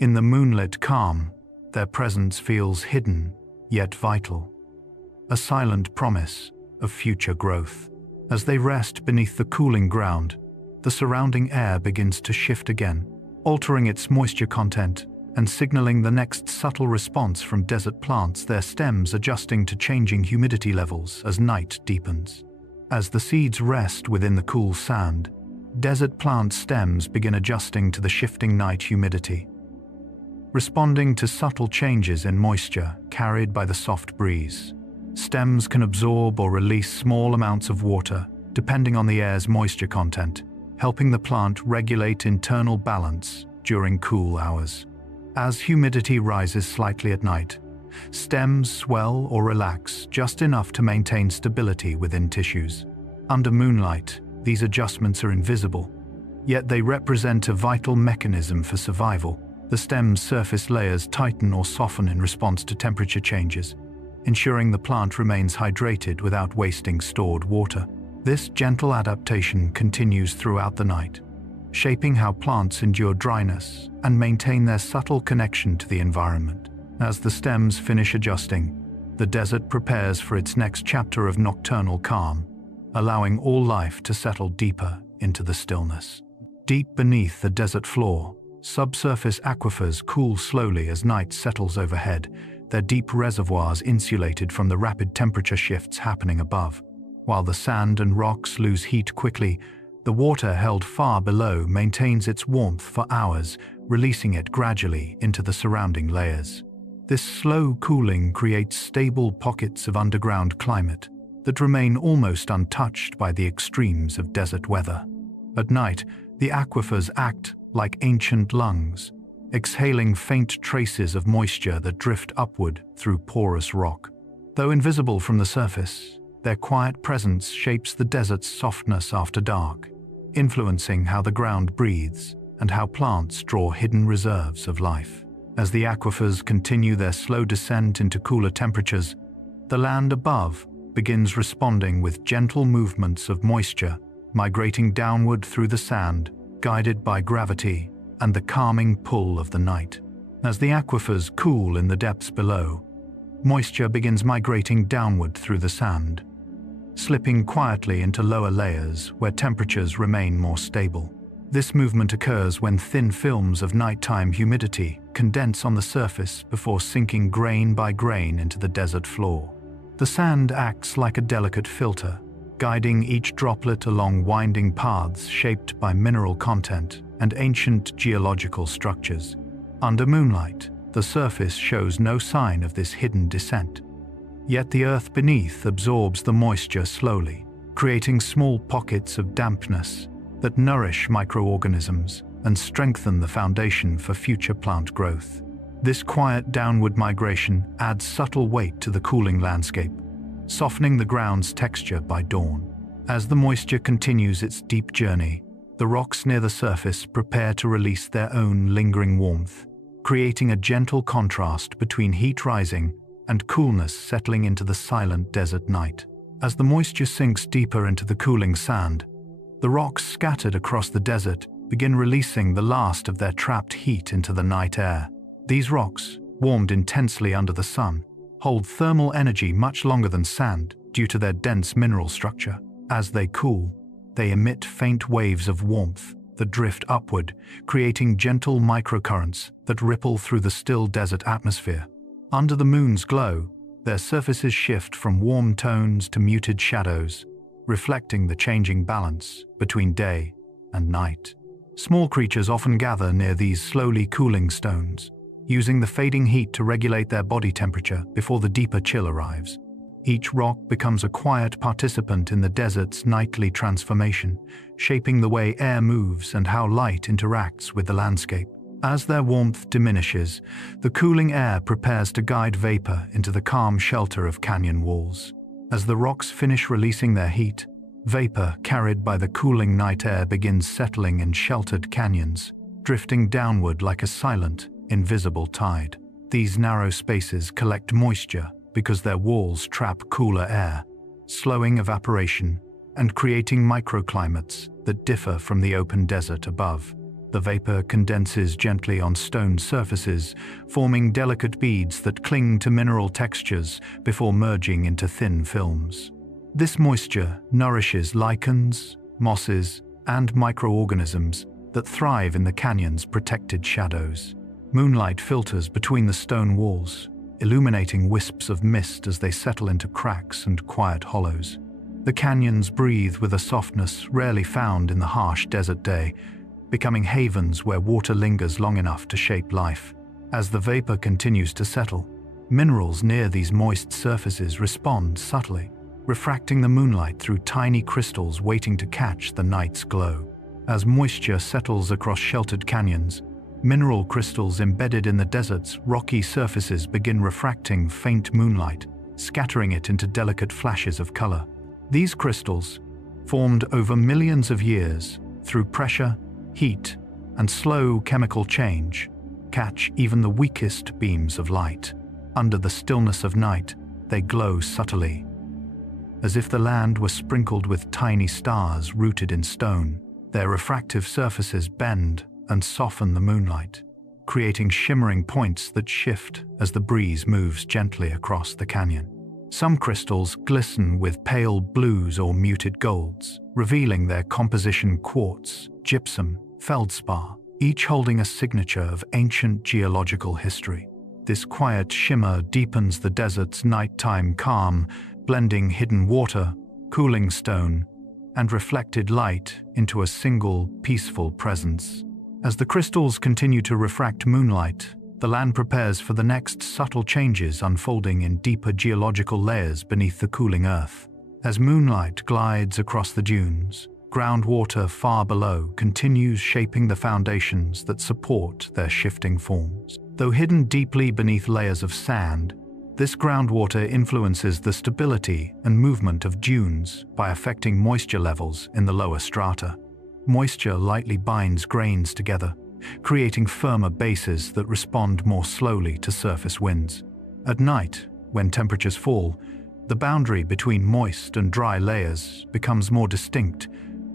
In the moonlit calm, their presence feels hidden yet vital, a silent promise of future growth. As they rest beneath the cooling ground, the surrounding air begins to shift again, altering its moisture content and signaling the next subtle response from desert plants, their stems adjusting to changing humidity levels as night deepens. As the seeds rest within the cool sand, desert plant stems begin adjusting to the shifting night humidity, responding to subtle changes in moisture carried by the soft breeze. Stems can absorb or release small amounts of water, depending on the air's moisture content, helping the plant regulate internal balance during cool hours. As humidity rises slightly at night, stems swell or relax just enough to maintain stability within tissues. Under moonlight, these adjustments are invisible, yet they represent a vital mechanism for survival. The stem's surface layers tighten or soften in response to temperature changes, ensuring the plant remains hydrated without wasting stored water. This gentle adaptation continues throughout the night, shaping how plants endure dryness and maintain their subtle connection to the environment. As the stems finish adjusting, the desert prepares for its next chapter of nocturnal calm, allowing all life to settle deeper into the stillness. Deep beneath the desert floor, subsurface aquifers cool slowly as night settles overhead, their deep reservoirs insulated from the rapid temperature shifts happening above. While the sand and rocks lose heat quickly, the water held far below maintains its warmth for hours, releasing it gradually into the surrounding layers. This slow cooling creates stable pockets of underground climate that remain almost untouched by the extremes of desert weather. At night, the aquifers act like ancient lungs, exhaling faint traces of moisture that drift upward through porous rock. Though invisible from the surface, their quiet presence shapes the desert's softness after dark, influencing how the ground breathes and how plants draw hidden reserves of life. As the aquifers continue their slow descent into cooler temperatures, the land above begins responding with gentle movements of moisture, migrating downward through the sand, guided by gravity and the calming pull of the night. As the aquifers cool in the depths below, moisture begins migrating downward through the sand, slipping quietly into lower layers where temperatures remain more stable. This movement occurs when thin films of nighttime humidity condense on the surface before sinking grain by grain into the desert floor. The sand acts like a delicate filter, guiding each droplet along winding paths shaped by mineral content and ancient geological structures. Under moonlight, the surface shows no sign of this hidden descent. Yet the earth beneath absorbs the moisture slowly, creating small pockets of dampness that nourish microorganisms and strengthen the foundation for future plant growth. This quiet downward migration adds subtle weight to the cooling landscape, softening the ground's texture by dawn. As the moisture continues its deep journey, the rocks near the surface prepare to release their own lingering warmth, creating a gentle contrast between heat rising and coolness settling into the silent desert night. As the moisture sinks deeper into the cooling sand, the rocks scattered across the desert begin releasing the last of their trapped heat into the night air. These rocks, warmed intensely under the sun, hold thermal energy much longer than sand due to their dense mineral structure. As they cool, they emit faint waves of warmth that drift upward, creating gentle microcurrents that ripple through the still desert atmosphere. Under the moon's glow, their surfaces shift from warm tones to muted shadows, reflecting the changing balance between day and night. Small creatures often gather near these slowly cooling stones, using the fading heat to regulate their body temperature before the deeper chill arrives. Each rock becomes a quiet participant in the desert's nightly transformation, shaping the way air moves and how light interacts with the landscape. As their warmth diminishes, the cooling air prepares to guide vapor into the calm shelter of canyon walls. As the rocks finish releasing their heat, vapor carried by the cooling night air begins settling in sheltered canyons, drifting downward like a silent, invisible tide. These narrow spaces collect moisture because their walls trap cooler air, slowing evaporation and creating microclimates that differ from the open desert above. The vapor condenses gently on stone surfaces, forming delicate beads that cling to mineral textures before merging into thin films. This moisture nourishes lichens, mosses, and microorganisms that thrive in the canyon's protected shadows. Moonlight filters between the stone walls, illuminating wisps of mist as they settle into cracks and quiet hollows. The canyons breathe with a softness rarely found in the harsh desert day, becoming havens where water lingers long enough to shape life. As the vapor continues to settle, minerals near these moist surfaces respond subtly, refracting the moonlight through tiny crystals waiting to catch the night's glow. As moisture settles across sheltered canyons, mineral crystals embedded in the desert's rocky surfaces begin refracting faint moonlight, scattering it into delicate flashes of color. These crystals, formed over millions of years through pressure, heat, and slow chemical change, catch even the weakest beams of light. Under the stillness of night, they glow subtly, as if the land were sprinkled with tiny stars rooted in stone. Their refractive surfaces bend and soften the moonlight, creating shimmering points that shift as the breeze moves gently across the canyon. Some crystals glisten with pale blues or muted golds, revealing their composition: quartz, gypsum, feldspar, each holding a signature of ancient geological history. This quiet shimmer deepens the desert's nighttime calm, blending hidden water, cooling stone, and reflected light into a single, peaceful presence. As the crystals continue to refract moonlight, the land prepares for the next subtle changes unfolding in deeper geological layers beneath the cooling earth. As moonlight glides across the dunes, groundwater far below continues shaping the foundations that support their shifting forms. Though hidden deeply beneath layers of sand, this groundwater influences the stability and movement of dunes by affecting moisture levels in the lower strata. Moisture lightly binds grains together, creating firmer bases that respond more slowly to surface winds. At night, when temperatures fall, the boundary between moist and dry layers becomes more distinct,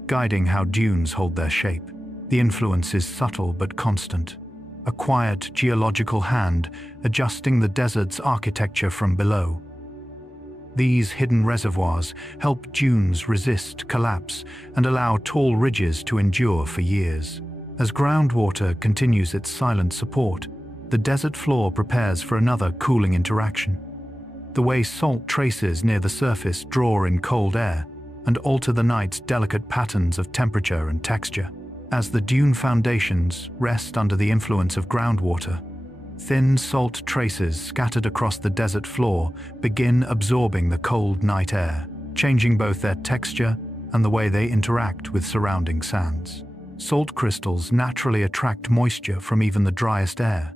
guiding how dunes hold their shape. The influence is subtle but constant, a quiet geological hand adjusting the desert's architecture from below. These hidden reservoirs help dunes resist collapse and allow tall ridges to endure for years. As groundwater continues its silent support, the desert floor prepares for another cooling interaction. The way salt traces near the surface draw in cold air and alter the night's delicate patterns of temperature and texture. As the dune foundations rest under the influence of groundwater, thin salt traces scattered across the desert floor begin absorbing the cold night air, changing both their texture and the way they interact with surrounding sands. Salt crystals naturally attract moisture from even the driest air,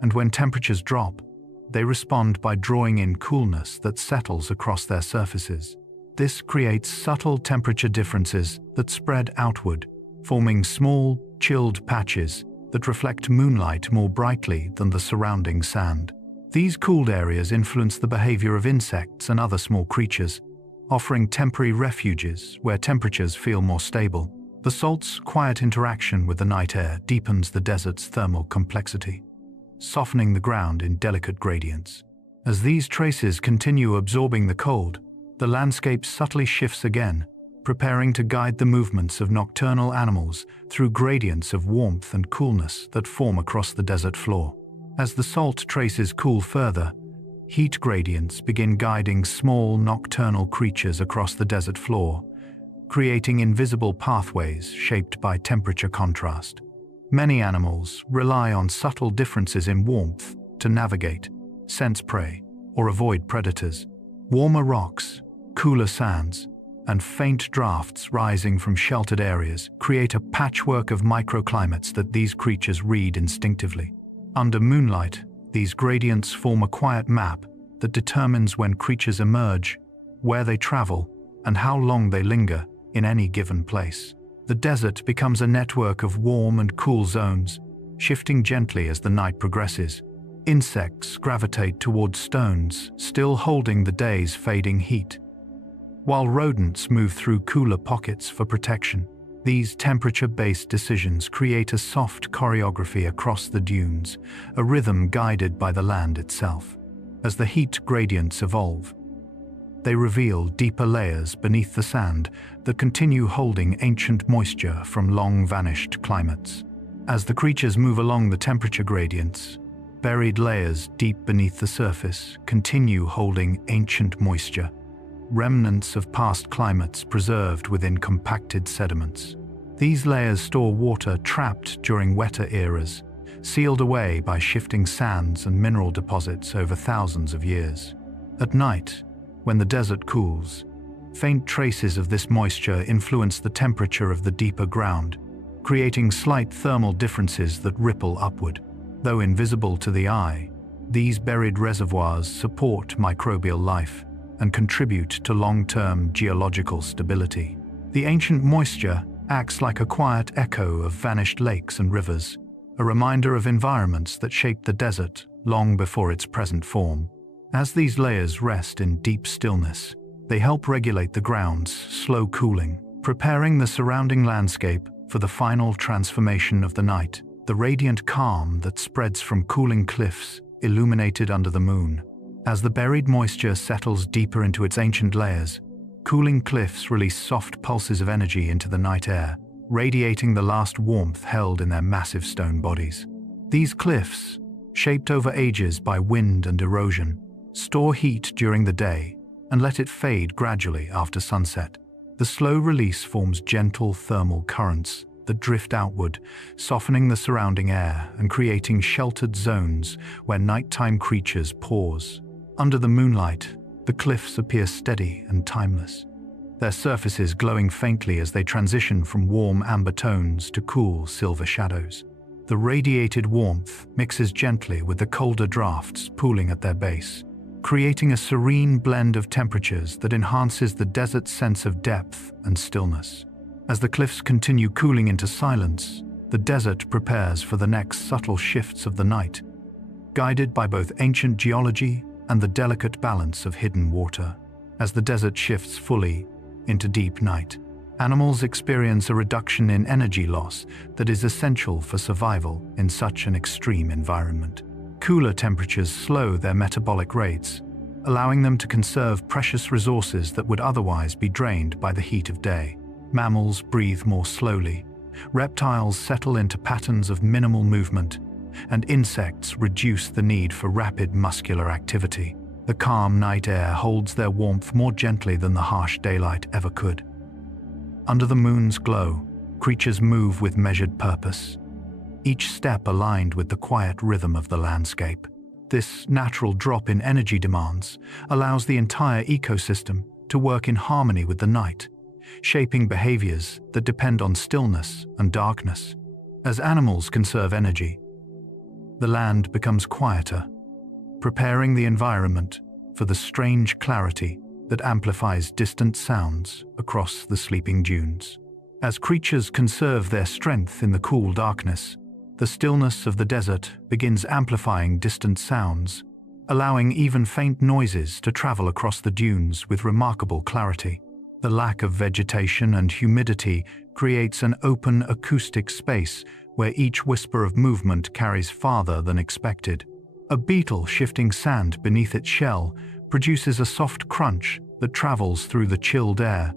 and when temperatures drop, they respond by drawing in coolness that settles across their surfaces. This creates subtle temperature differences that spread outward, forming small, chilled patches that reflect moonlight more brightly than the surrounding sand. These cooled areas influence the behavior of insects and other small creatures, offering temporary refuges where temperatures feel more stable. The salt's quiet interaction with the night air deepens the desert's thermal complexity, softening the ground in delicate gradients. As these traces continue absorbing the cold, the landscape subtly shifts again, preparing to guide the movements of nocturnal animals through gradients of warmth and coolness that form across the desert floor. As the salt traces cool further, heat gradients begin guiding small nocturnal creatures across the desert floor, creating invisible pathways shaped by temperature contrast. Many animals rely on subtle differences in warmth to navigate, sense prey, or avoid predators. Warmer rocks, cooler sands, and faint drafts rising from sheltered areas create a patchwork of microclimates that these creatures read instinctively. Under moonlight, these gradients form a quiet map that determines when creatures emerge, where they travel, and how long they linger in any given place. The desert becomes a network of warm and cool zones, shifting gently as the night progresses. Insects gravitate towards stones, still holding the day's fading heat, while rodents move through cooler pockets for protection. These temperature-based decisions create a soft choreography across the dunes, a rhythm guided by the land itself. As the heat gradients evolve, they reveal deeper layers beneath the sand that continue holding ancient moisture from long-vanished climates. As the creatures move along the temperature gradients, buried layers deep beneath the surface continue holding ancient moisture, remnants of past climates preserved within compacted sediments. These layers store water trapped during wetter eras, sealed away by shifting sands and mineral deposits over thousands of years. At night, when the desert cools, faint traces of this moisture influence the temperature of the deeper ground, creating slight thermal differences that ripple upward. Though invisible to the eye, these buried reservoirs support microbial life and contribute to long-term geological stability. The ancient moisture acts like a quiet echo of vanished lakes and rivers, a reminder of environments that shaped the desert long before its present form. As these layers rest in deep stillness, they help regulate the ground's slow cooling, preparing the surrounding landscape for the final transformation of the night. The radiant calm that spreads from cooling cliffs illuminated under the moon. As the buried moisture settles deeper into its ancient layers, cooling cliffs release soft pulses of energy into the night air, radiating the last warmth held in their massive stone bodies. These cliffs, shaped over ages by wind and erosion, store heat during the day and let it fade gradually after sunset. The slow release forms gentle thermal currents that drift outward, softening the surrounding air and creating sheltered zones where nighttime creatures pause. Under the moonlight, the cliffs appear steady and timeless, their surfaces glowing faintly as they transition from warm amber tones to cool silver shadows. The radiated warmth mixes gently with the colder drafts pooling at their base, creating a serene blend of temperatures that enhances the desert's sense of depth and stillness. As the cliffs continue cooling into silence, the desert prepares for the next subtle shifts of the night, guided by both ancient geology and the delicate balance of hidden water. As the desert shifts fully into deep night, animals experience a reduction in energy loss that is essential for survival in such an extreme environment. Cooler temperatures slow their metabolic rates, allowing them to conserve precious resources that would otherwise be drained by the heat of day. Mammals breathe more slowly, reptiles settle into patterns of minimal movement, and insects reduce the need for rapid muscular activity. The calm night air holds their warmth more gently than the harsh daylight ever could. Under the moon's glow, creatures move with measured purpose, each step aligned with the quiet rhythm of the landscape. This natural drop in energy demands allows the entire ecosystem to work in harmony with the night, shaping behaviors that depend on stillness and darkness. As animals conserve energy, the land becomes quieter, preparing the environment for the strange clarity that amplifies distant sounds across the sleeping dunes. As creatures conserve their strength in the cool darkness, the stillness of the desert begins amplifying distant sounds, allowing even faint noises to travel across the dunes with remarkable clarity. The lack of vegetation and humidity creates an open acoustic space where each whisper of movement carries farther than expected. A beetle shifting sand beneath its shell produces a soft crunch that travels through the chilled air,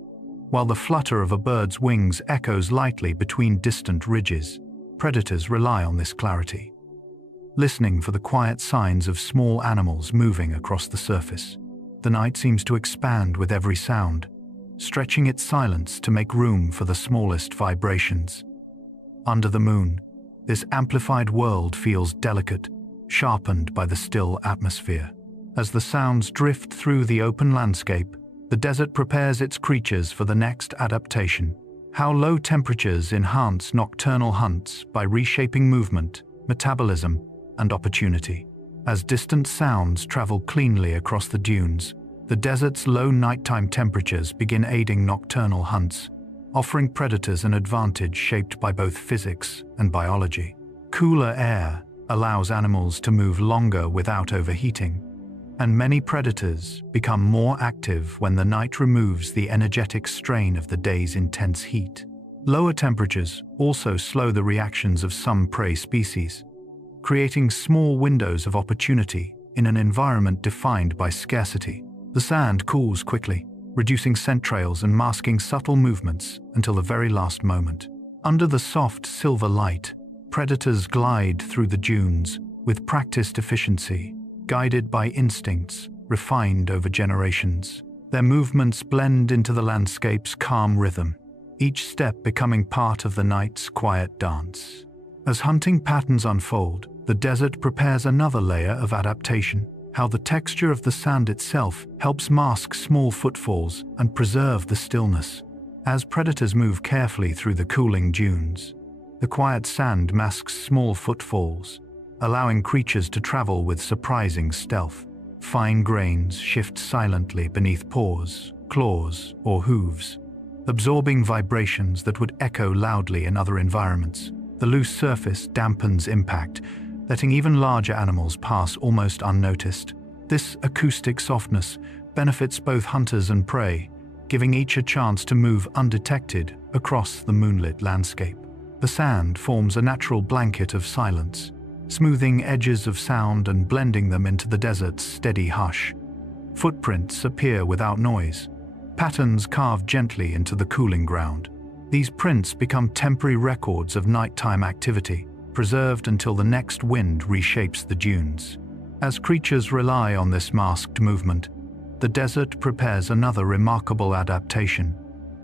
while the flutter of a bird's wings echoes lightly between distant ridges. Predators rely on this clarity, listening for the quiet signs of small animals moving across the surface. The night seems to expand with every sound, stretching its silence to make room for the smallest vibrations. Under the moon, this amplified world feels delicate, sharpened by the still atmosphere. As the sounds drift through the open landscape, The desert prepares its creatures for the next adaptation. How low temperatures enhance nocturnal hunts by reshaping movement, metabolism, and opportunity. As distant sounds travel cleanly across the dunes, the desert's low nighttime temperatures begin aiding nocturnal hunts, offering predators an advantage shaped by both physics and biology. Cooler air allows animals to move longer without overheating, and many predators become more active when the night removes the energetic strain of the day's intense heat. Lower temperatures also slow the reactions of some prey species, creating small windows of opportunity in an environment defined by scarcity. The sand cools quickly, reducing scent trails and masking subtle movements until the very last moment. Under the soft silver light, predators glide through the dunes with practiced efficiency, guided by instincts refined over generations. Their movements blend into the landscape's calm rhythm, each step becoming part of the night's quiet dance. As hunting patterns unfold, the desert prepares another layer of adaptation. How the texture of the sand itself helps mask small footfalls and preserve the stillness. As predators move carefully through the cooling dunes, the quiet sand masks small footfalls, allowing creatures to travel with surprising stealth. Fine grains shift silently beneath paws, claws, or hooves, absorbing vibrations that would echo loudly in other environments. The loose surface dampens impact, letting even larger animals pass almost unnoticed. This acoustic softness benefits both hunters and prey, giving each a chance to move undetected across the moonlit landscape. The sand forms a natural blanket of silence, smoothing edges of sound and blending them into the desert's steady hush. Footprints appear without noise, patterns carved gently into the cooling ground. These prints become temporary records of nighttime activity, preserved until the next wind reshapes the dunes. As creatures rely on this masked movement, the desert prepares another remarkable adaptation: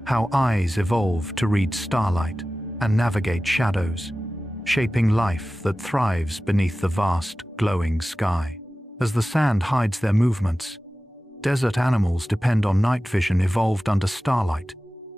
how eyes evolve to read starlight and navigate shadows, shaping life that thrives beneath the vast, glowing sky. As the sand hides their movements, desert animals depend on night vision evolved under starlight,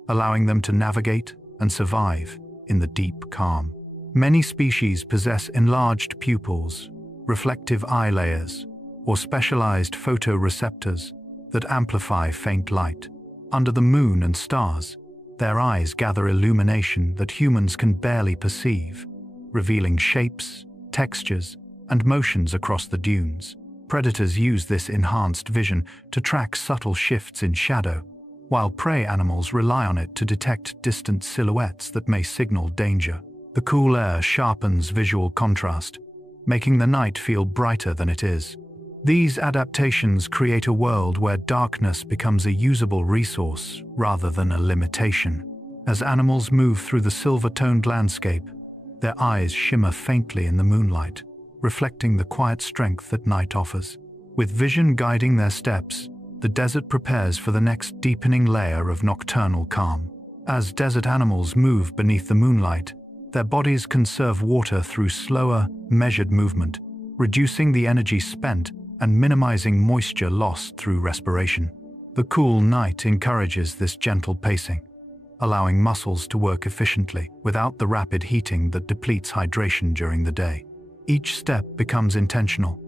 allowing them to navigate and survive in the deep calm. Many species possess enlarged pupils, reflective eye layers, or specialized photoreceptors that amplify faint light. Under the moon and stars, their eyes gather illumination that humans can barely perceive, revealing shapes, textures, and motions across the dunes. Predators use this enhanced vision to track subtle shifts in shadow, while prey animals rely on it to detect distant silhouettes that may signal danger. The cool air sharpens visual contrast, making the night feel brighter than it is. These adaptations create a world where darkness becomes a usable resource rather than a limitation. As animals move through the silver-toned landscape, their eyes shimmer faintly in the moonlight, reflecting the quiet strength that night offers. With vision guiding their steps, the desert prepares for the next deepening layer of nocturnal calm. As desert animals move beneath the moonlight, their bodies conserve water through slower, measured movement, reducing the energy spent and minimizing moisture lost through respiration. The cool night encourages this gentle pacing, allowing muscles to work efficiently without the rapid heating that depletes hydration during the day. Each step becomes intentional,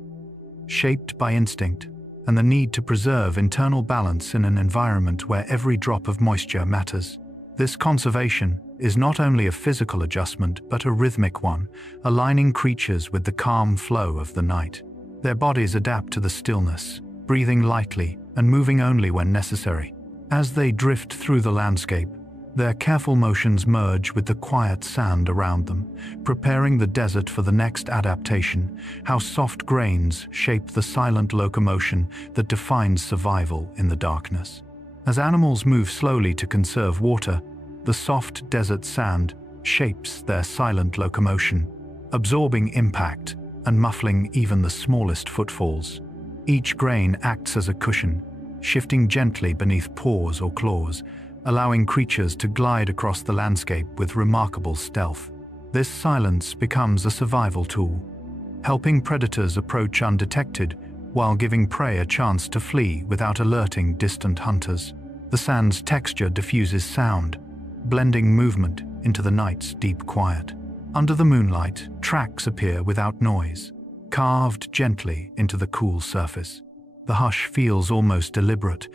shaped by instinct and the need to preserve internal balance in an environment where every drop of moisture matters. This conservation is not only a physical adjustment but a rhythmic one, aligning creatures with the calm flow of the night. Their bodies adapt to the stillness, breathing lightly and moving only when necessary. As they drift through the landscape, their careful motions merge with the quiet sand around them, preparing the desert for the next adaptation. How soft grains shape the silent locomotion that defines survival in the darkness. As animals move slowly to conserve water, the soft desert sand shapes their silent locomotion, absorbing impact and muffling even the smallest footfalls. Each grain acts as a cushion, shifting gently beneath paws or claws, allowing creatures to glide across the landscape with remarkable stealth. This silence becomes a survival tool, helping predators approach undetected while giving prey a chance to flee without alerting distant hunters. The sand's texture diffuses sound, blending movement into the night's deep quiet. Under the moonlight, tracks appear without noise, carved gently into the cool surface. The hush feels almost deliberate,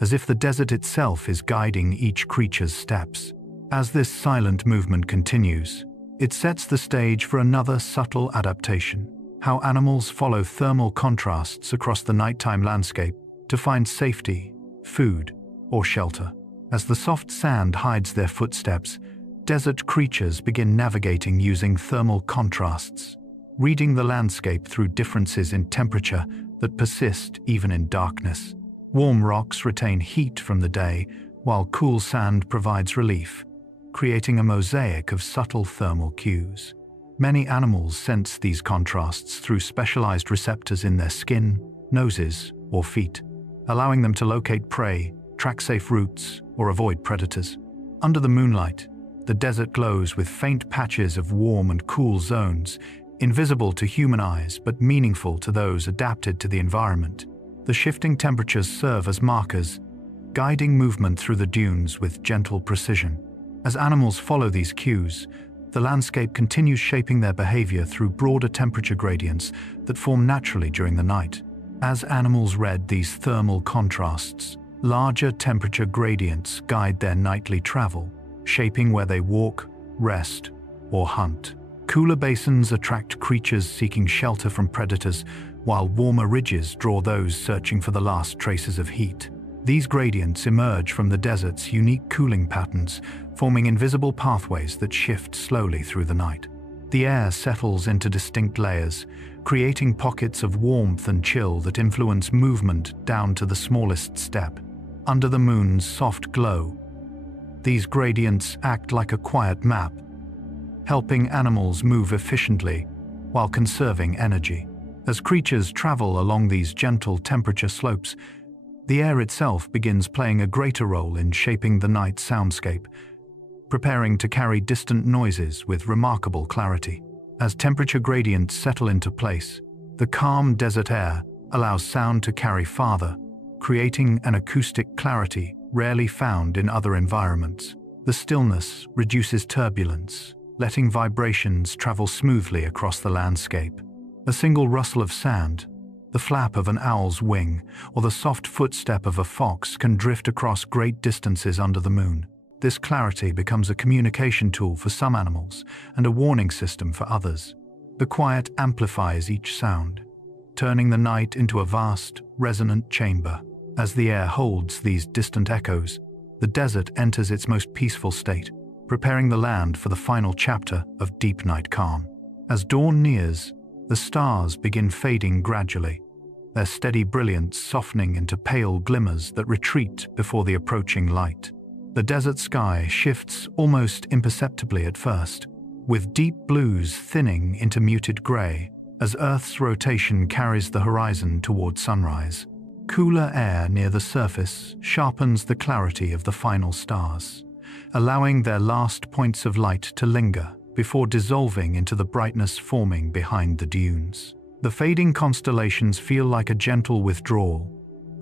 as if the desert itself is guiding each creature's steps. As this silent movement continues, it sets the stage for another subtle adaptation: how animals follow thermal contrasts across the nighttime landscape to find safety, food, or shelter. As the soft sand hides their footsteps, desert creatures begin navigating using thermal contrasts, reading the landscape through differences in temperature that persist even in darkness. Warm rocks retain heat from the day, while cool sand provides relief, creating a mosaic of subtle thermal cues. Many animals sense these contrasts through specialized receptors in their skin, noses, or feet, allowing them to locate prey, track safe routes, or avoid predators. Under the moonlight, the desert glows with faint patches of warm and cool zones, invisible to human eyes but meaningful to those adapted to the environment. The shifting temperatures serve as markers, guiding movement through the dunes with gentle precision. As animals follow these cues, the landscape continues shaping their behavior through broader temperature gradients that form naturally during the night. As animals read these thermal contrasts, larger temperature gradients guide their nightly travel, shaping where they walk, rest, or hunt. Cooler basins attract creatures seeking shelter from predators, while warmer ridges draw those searching for the last traces of heat. These gradients emerge from the desert's unique cooling patterns, forming invisible pathways that shift slowly through the night. The air settles into distinct layers, creating pockets of warmth and chill that influence movement down to the smallest step. Under the moon's soft glow, these gradients act like a quiet map, helping animals move efficiently while conserving energy. As creatures travel along these gentle temperature slopes, the air itself begins playing a greater role in shaping the night soundscape, preparing to carry distant noises with remarkable clarity. As temperature gradients settle into place, the calm desert air allows sound to carry farther, creating an acoustic clarity rarely found in other environments. The stillness reduces turbulence, letting vibrations travel smoothly across the landscape. A single rustle of sand, the flap of an owl's wing, or the soft footstep of a fox can drift across great distances under the moon. This clarity becomes a communication tool for some animals and a warning system for others. The quiet amplifies each sound, turning the night into a vast, resonant chamber. As the air holds these distant echoes, the desert enters its most peaceful state, preparing the land for the final chapter of deep night calm. As dawn nears, the stars begin fading gradually, their steady brilliance softening into pale glimmers that retreat before the approaching light. The desert sky shifts almost imperceptibly at first, with deep blues thinning into muted gray as Earth's rotation carries the horizon toward sunrise. Cooler air near the surface sharpens the clarity of the final stars, allowing their last points of light to linger before dissolving into the brightness forming behind the dunes. The fading constellations feel like a gentle withdrawal,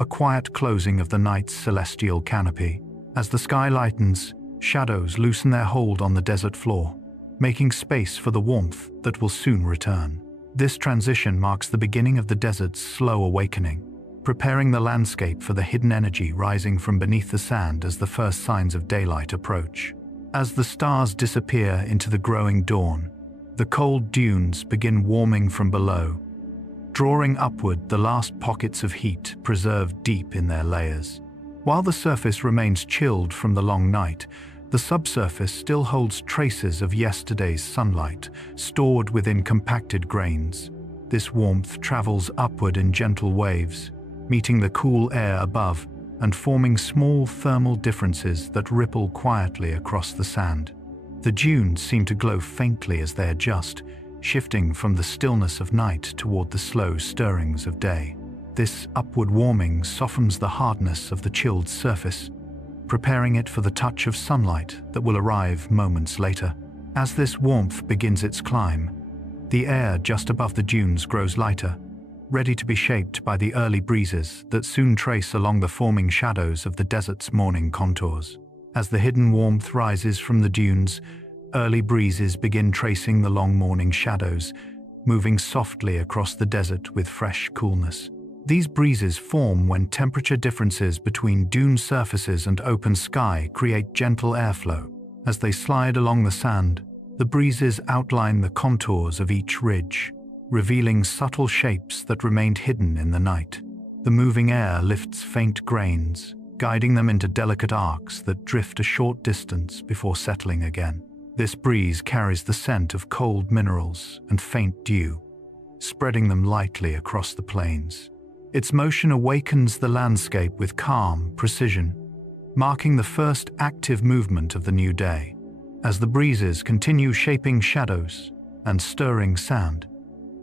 a quiet closing of the night's celestial canopy. As the sky lightens, shadows loosen their hold on the desert floor, making space for the warmth that will soon return. This transition marks the beginning of the desert's slow awakening, preparing the landscape for the hidden energy rising from beneath the sand as the first signs of daylight approach. As the stars disappear into the growing dawn, the cold dunes begin warming from below, drawing upward the last pockets of heat preserved deep in their layers. While the surface remains chilled from the long night, the subsurface still holds traces of yesterday's sunlight, stored within compacted grains. This warmth travels upward in gentle waves, meeting the cool air above and forming small thermal differences that ripple quietly across the sand. The dunes seem to glow faintly as they adjust, shifting from the stillness of night toward the slow stirrings of day. This upward warming softens the hardness of the chilled surface, preparing it for the touch of sunlight that will arrive moments later. As this warmth begins its climb, the air just above the dunes grows lighter, ready to be shaped by the early breezes that soon trace along the forming shadows of the desert's morning contours. As the hidden warmth rises from the dunes, early breezes begin tracing the long morning shadows, moving softly across the desert with fresh coolness. These breezes form when temperature differences between dune surfaces and open sky create gentle airflow. As they slide along the sand, the breezes outline the contours of each ridge, revealing subtle shapes that remained hidden in the night. The moving air lifts faint grains, guiding them into delicate arcs that drift a short distance before settling again. This breeze carries the scent of cold minerals and faint dew, spreading them lightly across the plains. Its motion awakens the landscape with calm precision, marking the first active movement of the new day. As the breezes continue shaping shadows and stirring sand,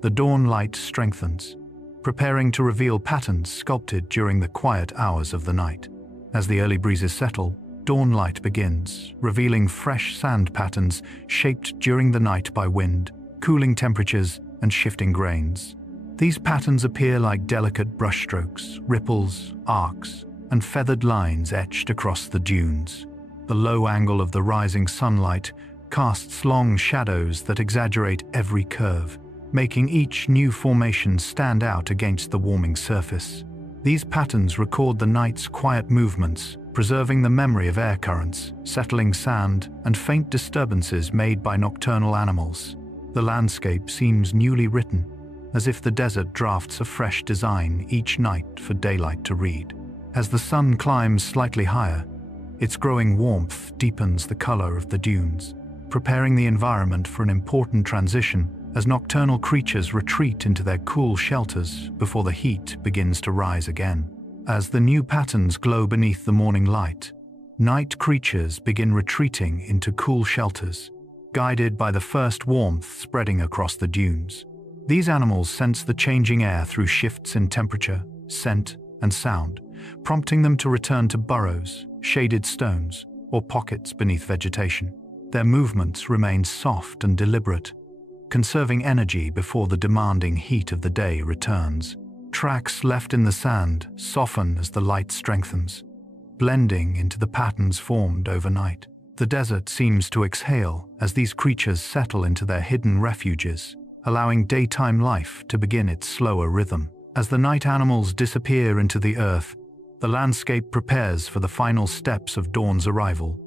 the dawn light strengthens, preparing to reveal patterns sculpted during the quiet hours of the night. As the early breezes settle, dawn light begins, revealing fresh sand patterns shaped during the night by wind, cooling temperatures, and shifting grains. These patterns appear like delicate brushstrokes, ripples, arcs, and feathered lines etched across the dunes. The low angle of the rising sunlight casts long shadows that exaggerate every curve, making each new formation stand out against the warming surface. These patterns record the night's quiet movements, preserving the memory of air currents, settling sand, and faint disturbances made by nocturnal animals. The landscape seems newly written, as if the desert drafts a fresh design each night for daylight to read. As the sun climbs slightly higher, its growing warmth deepens the color of the dunes, preparing the environment for an important transition as nocturnal creatures retreat into their cool shelters before the heat begins to rise again. As the new patterns glow beneath the morning light, night creatures begin retreating into cool shelters, guided by the first warmth spreading across the dunes. These animals sense the changing air through shifts in temperature, scent, and sound, prompting them to return to burrows, shaded stones, or pockets beneath vegetation. Their movements remain soft and deliberate, conserving energy before the demanding heat of the day returns. Tracks left in the sand soften as the light strengthens, blending into the patterns formed overnight. The desert seems to exhale as these creatures settle into their hidden refuges, allowing daytime life to begin its slower rhythm. As the night animals disappear into the earth, the landscape prepares for the final steps of dawn's arrival,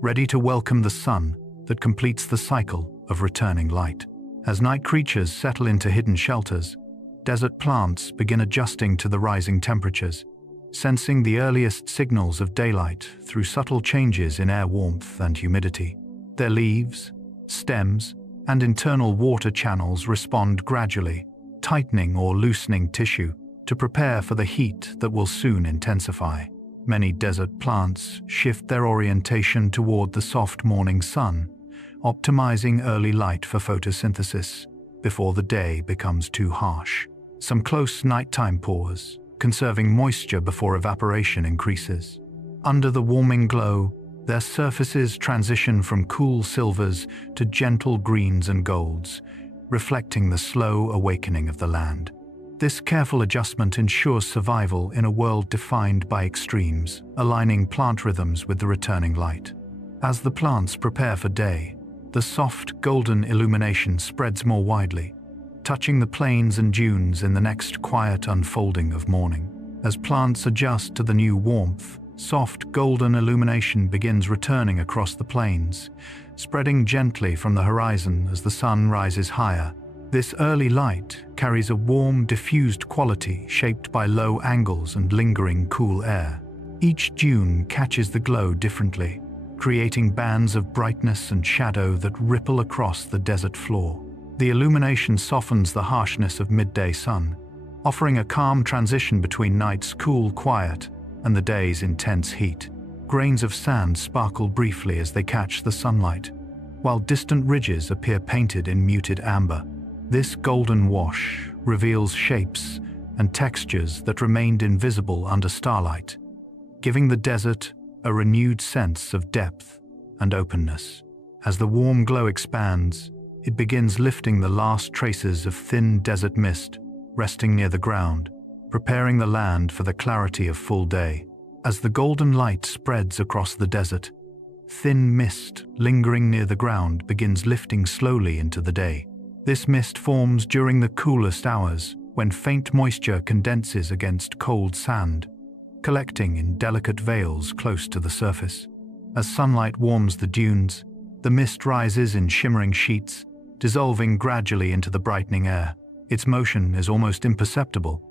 ready to welcome the sun that completes the cycle of returning light. As night creatures settle into hidden shelters, desert plants begin adjusting to the rising temperatures, sensing the earliest signals of daylight through subtle changes in air warmth and humidity. Their leaves, stems, and internal water channels respond gradually, tightening or loosening tissue to prepare for the heat that will soon intensify. Many desert plants shift their orientation toward the soft morning sun, optimizing early light for photosynthesis before the day becomes too harsh. Some close nighttime pause, conserving moisture before evaporation increases. Under the warming glow, their surfaces transition from cool silvers to gentle greens and golds, reflecting the slow awakening of the land. This careful adjustment ensures survival in a world defined by extremes, aligning plant rhythms with the returning light. As the plants prepare for day, the soft golden illumination spreads more widely, touching the plains and dunes in the next quiet unfolding of morning. As plants adjust to the new warmth, soft golden illumination begins returning across the plains, spreading gently from the horizon as the sun rises higher. This early light carries a warm, diffused quality shaped by low angles and lingering cool air. Each dune catches the glow differently, creating bands of brightness and shadow that ripple across the desert floor. The illumination softens the harshness of midday sun, offering a calm transition between night's cool quiet and the day's intense heat. Grains of sand sparkle briefly as they catch the sunlight, while distant ridges appear painted in muted amber. This golden wash reveals shapes and textures that remained invisible under starlight, giving the desert a renewed sense of depth and openness. As the warm glow expands, it begins lifting the last traces of thin desert mist, resting near the ground, preparing the land for the clarity of full day. As the golden light spreads across the desert, thin mist lingering near the ground begins lifting slowly into the day. This mist forms during the coolest hours, when faint moisture condenses against cold sand, collecting in delicate veils close to the surface. As sunlight warms the dunes, the mist rises in shimmering sheets, dissolving gradually into the brightening air. Its motion is almost imperceptible.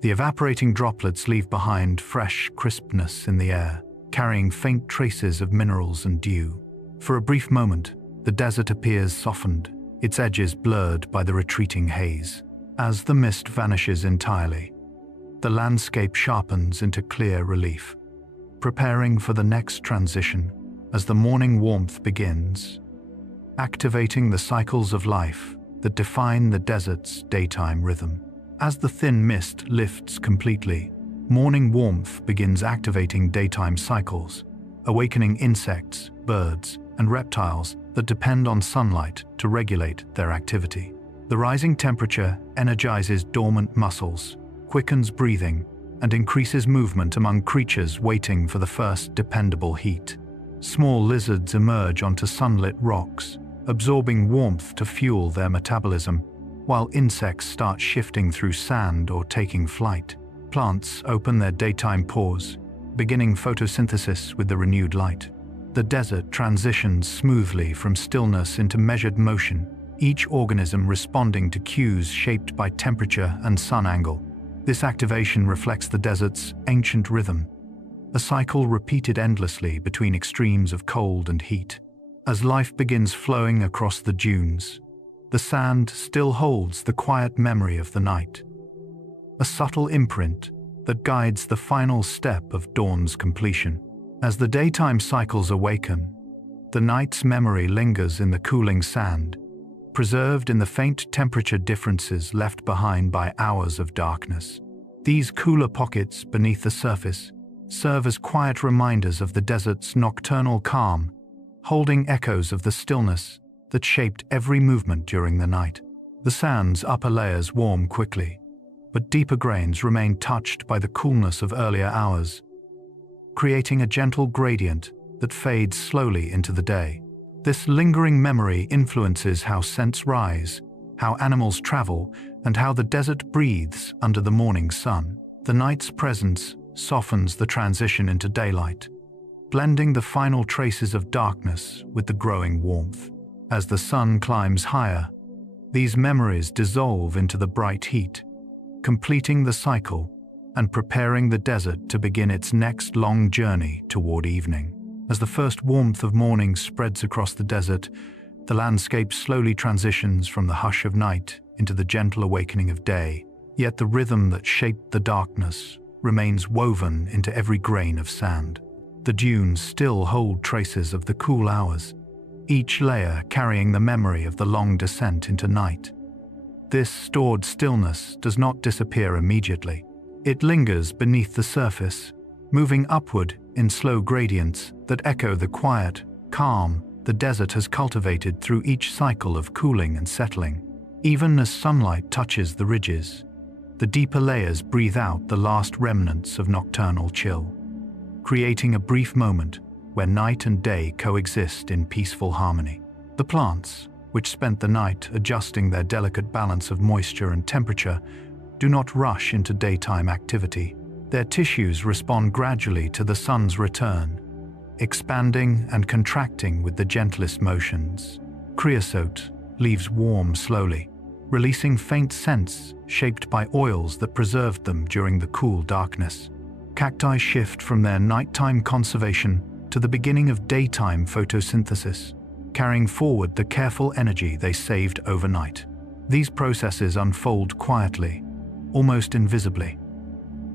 The evaporating droplets leave behind fresh crispness in the air, carrying faint traces of minerals and dew. For a brief moment, the desert appears softened, its edges blurred by the retreating haze. As the mist vanishes entirely, the landscape sharpens into clear relief, preparing for the next transition as the morning warmth begins, activating the cycles of life that define the desert's daytime rhythm. As the thin mist lifts completely, morning warmth begins activating daytime cycles, awakening insects, birds, and reptiles that depend on sunlight to regulate their activity. The rising temperature energizes dormant muscles, quickens breathing, and increases movement among creatures waiting for the first dependable heat. Small lizards emerge onto sunlit rocks, absorbing warmth to fuel their metabolism, while insects start shifting through sand or taking flight. Plants open their daytime pores, beginning photosynthesis with the renewed light. The desert transitions smoothly from stillness into measured motion, each organism responding to cues shaped by temperature and sun angle. This activation reflects the desert's ancient rhythm, a cycle repeated endlessly between extremes of cold and heat. As life begins flowing across the dunes, the sand still holds the quiet memory of the night, a subtle imprint that guides the final step of dawn's completion. As the daytime cycles awaken, the night's memory lingers in the cooling sand, preserved in the faint temperature differences left behind by hours of darkness. These cooler pockets beneath the surface serve as quiet reminders of the desert's nocturnal calm, holding echoes of the stillness that shaped every movement during the night. The sand's upper layers warm quickly, but deeper grains remain touched by the coolness of earlier hours, creating a gentle gradient that fades slowly into the day. This lingering memory influences how scents rise, how animals travel, and how the desert breathes under the morning sun. The night's presence softens the transition into daylight, blending the final traces of darkness with the growing warmth. As the sun climbs higher, these memories dissolve into the bright heat, completing the cycle and preparing the desert to begin its next long journey toward evening. As the first warmth of morning spreads across the desert, the landscape slowly transitions from the hush of night into the gentle awakening of day. Yet the rhythm that shaped the darkness remains woven into every grain of sand. The dunes still hold traces of the cool hours, each layer carrying the memory of the long descent into night. This stored stillness does not disappear immediately. It lingers beneath the surface, moving upward in slow gradients that echo the quiet, calm the desert has cultivated through each cycle of cooling and settling. Even as sunlight touches the ridges, the deeper layers breathe out the last remnants of nocturnal chill, creating a brief moment where night and day coexist in peaceful harmony. The plants, which spent the night adjusting their delicate balance of moisture and temperature, do not rush into daytime activity. Their tissues respond gradually to the sun's return, expanding and contracting with the gentlest motions. Creosote leaves warm slowly, releasing faint scents shaped by oils that preserved them during the cool darkness. Cacti shift from their nighttime conservation to the beginning of daytime photosynthesis, carrying forward the careful energy they saved overnight. These processes unfold quietly, almost invisibly,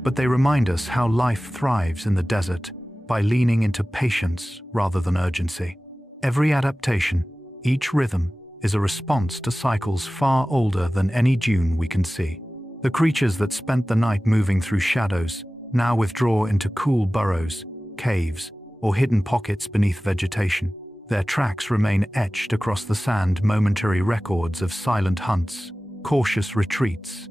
but they remind us how life thrives in the desert by leaning into patience rather than urgency. Every adaptation, each rhythm, is a response to cycles far older than any dune we can see. The creatures that spent the night moving through shadows now withdraw into cool burrows, caves, or hidden pockets beneath vegetation. Their tracks remain etched across the sand, momentary records of silent hunts, cautious retreats,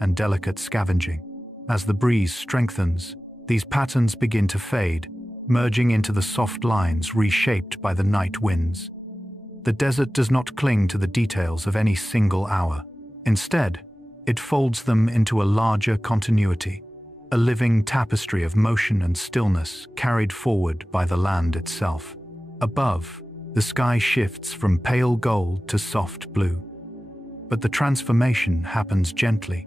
and delicate scavenging. As the breeze strengthens, these patterns begin to fade, merging into the soft lines reshaped by the night winds. The desert does not cling to the details of any single hour. Instead, it folds them into a larger continuity, a living tapestry of motion and stillness carried forward by the land itself. Above, the sky shifts from pale gold to soft blue. But the transformation happens gently,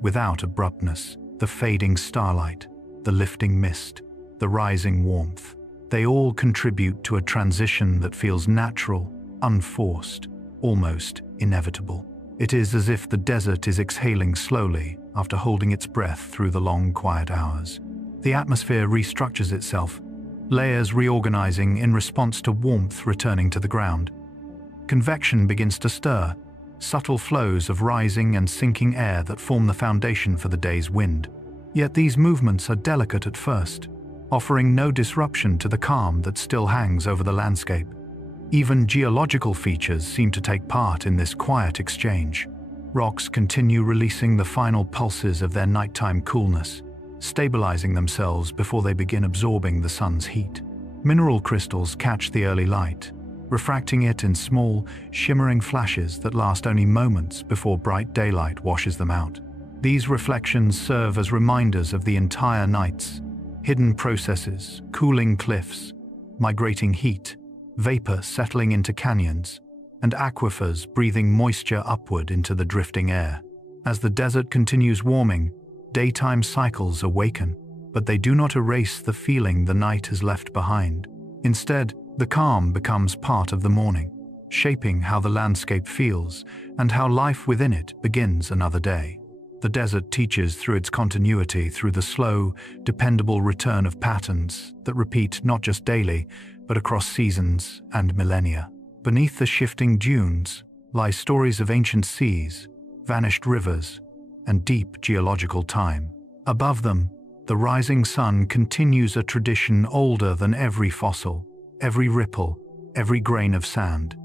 without abruptness. The fading starlight, the lifting mist, the rising warmth, they all contribute to a transition that feels natural, unforced, almost inevitable. It is as if the desert is exhaling slowly after holding its breath through the long, quiet hours. The atmosphere restructures itself, layers reorganizing in response to warmth returning to the ground. Convection begins to stir, subtle flows of rising and sinking air that form the foundation for the day's wind. Yet these movements are delicate at first, offering no disruption to the calm that still hangs over the landscape. Even geological features seem to take part in this quiet exchange. Rocks continue releasing the final pulses of their nighttime coolness, stabilizing themselves before they begin absorbing the sun's heat. Mineral crystals catch the early light, refracting it in small, shimmering flashes that last only moments before bright daylight washes them out. These reflections serve as reminders of the entire night's hidden processes: cooling cliffs, migrating heat, vapor settling into canyons, and aquifers breathing moisture upward into the drifting air. As the desert continues warming, daytime cycles awaken, but they do not erase the feeling the night has left behind. Instead, the calm becomes part of the morning, shaping how the landscape feels and how life within it begins another day. The desert teaches through its continuity, through the slow, dependable return of patterns that repeat not just daily, but across seasons and millennia. Beneath the shifting dunes lie stories of ancient seas, vanished rivers, and deep geological time. Above them, the rising sun continues a tradition older than every fossil, every ripple, every grain of sand.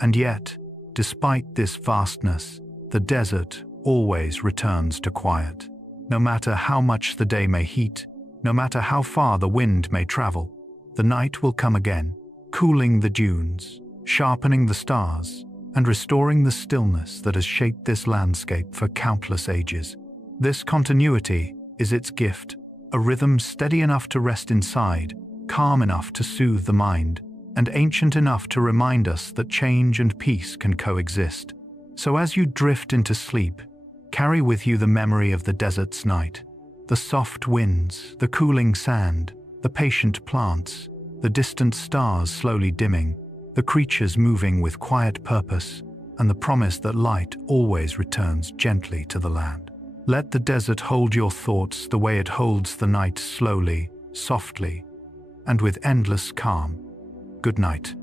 And yet, despite this vastness, the desert always returns to quiet. No matter how much the day may heat, no matter how far the wind may travel, the night will come again, cooling the dunes, sharpening the stars, and restoring the stillness that has shaped this landscape for countless ages. This continuity is its gift, a rhythm steady enough to rest inside, calm enough to soothe the mind, and ancient enough to remind us that change and peace can coexist. So as you drift into sleep, carry with you the memory of the desert's night, the soft winds, the cooling sand, the patient plants, the distant stars slowly dimming, the creatures moving with quiet purpose, and the promise that light always returns gently to the land. Let the desert hold your thoughts the way it holds the night, slowly, softly, and with endless calm. Good night.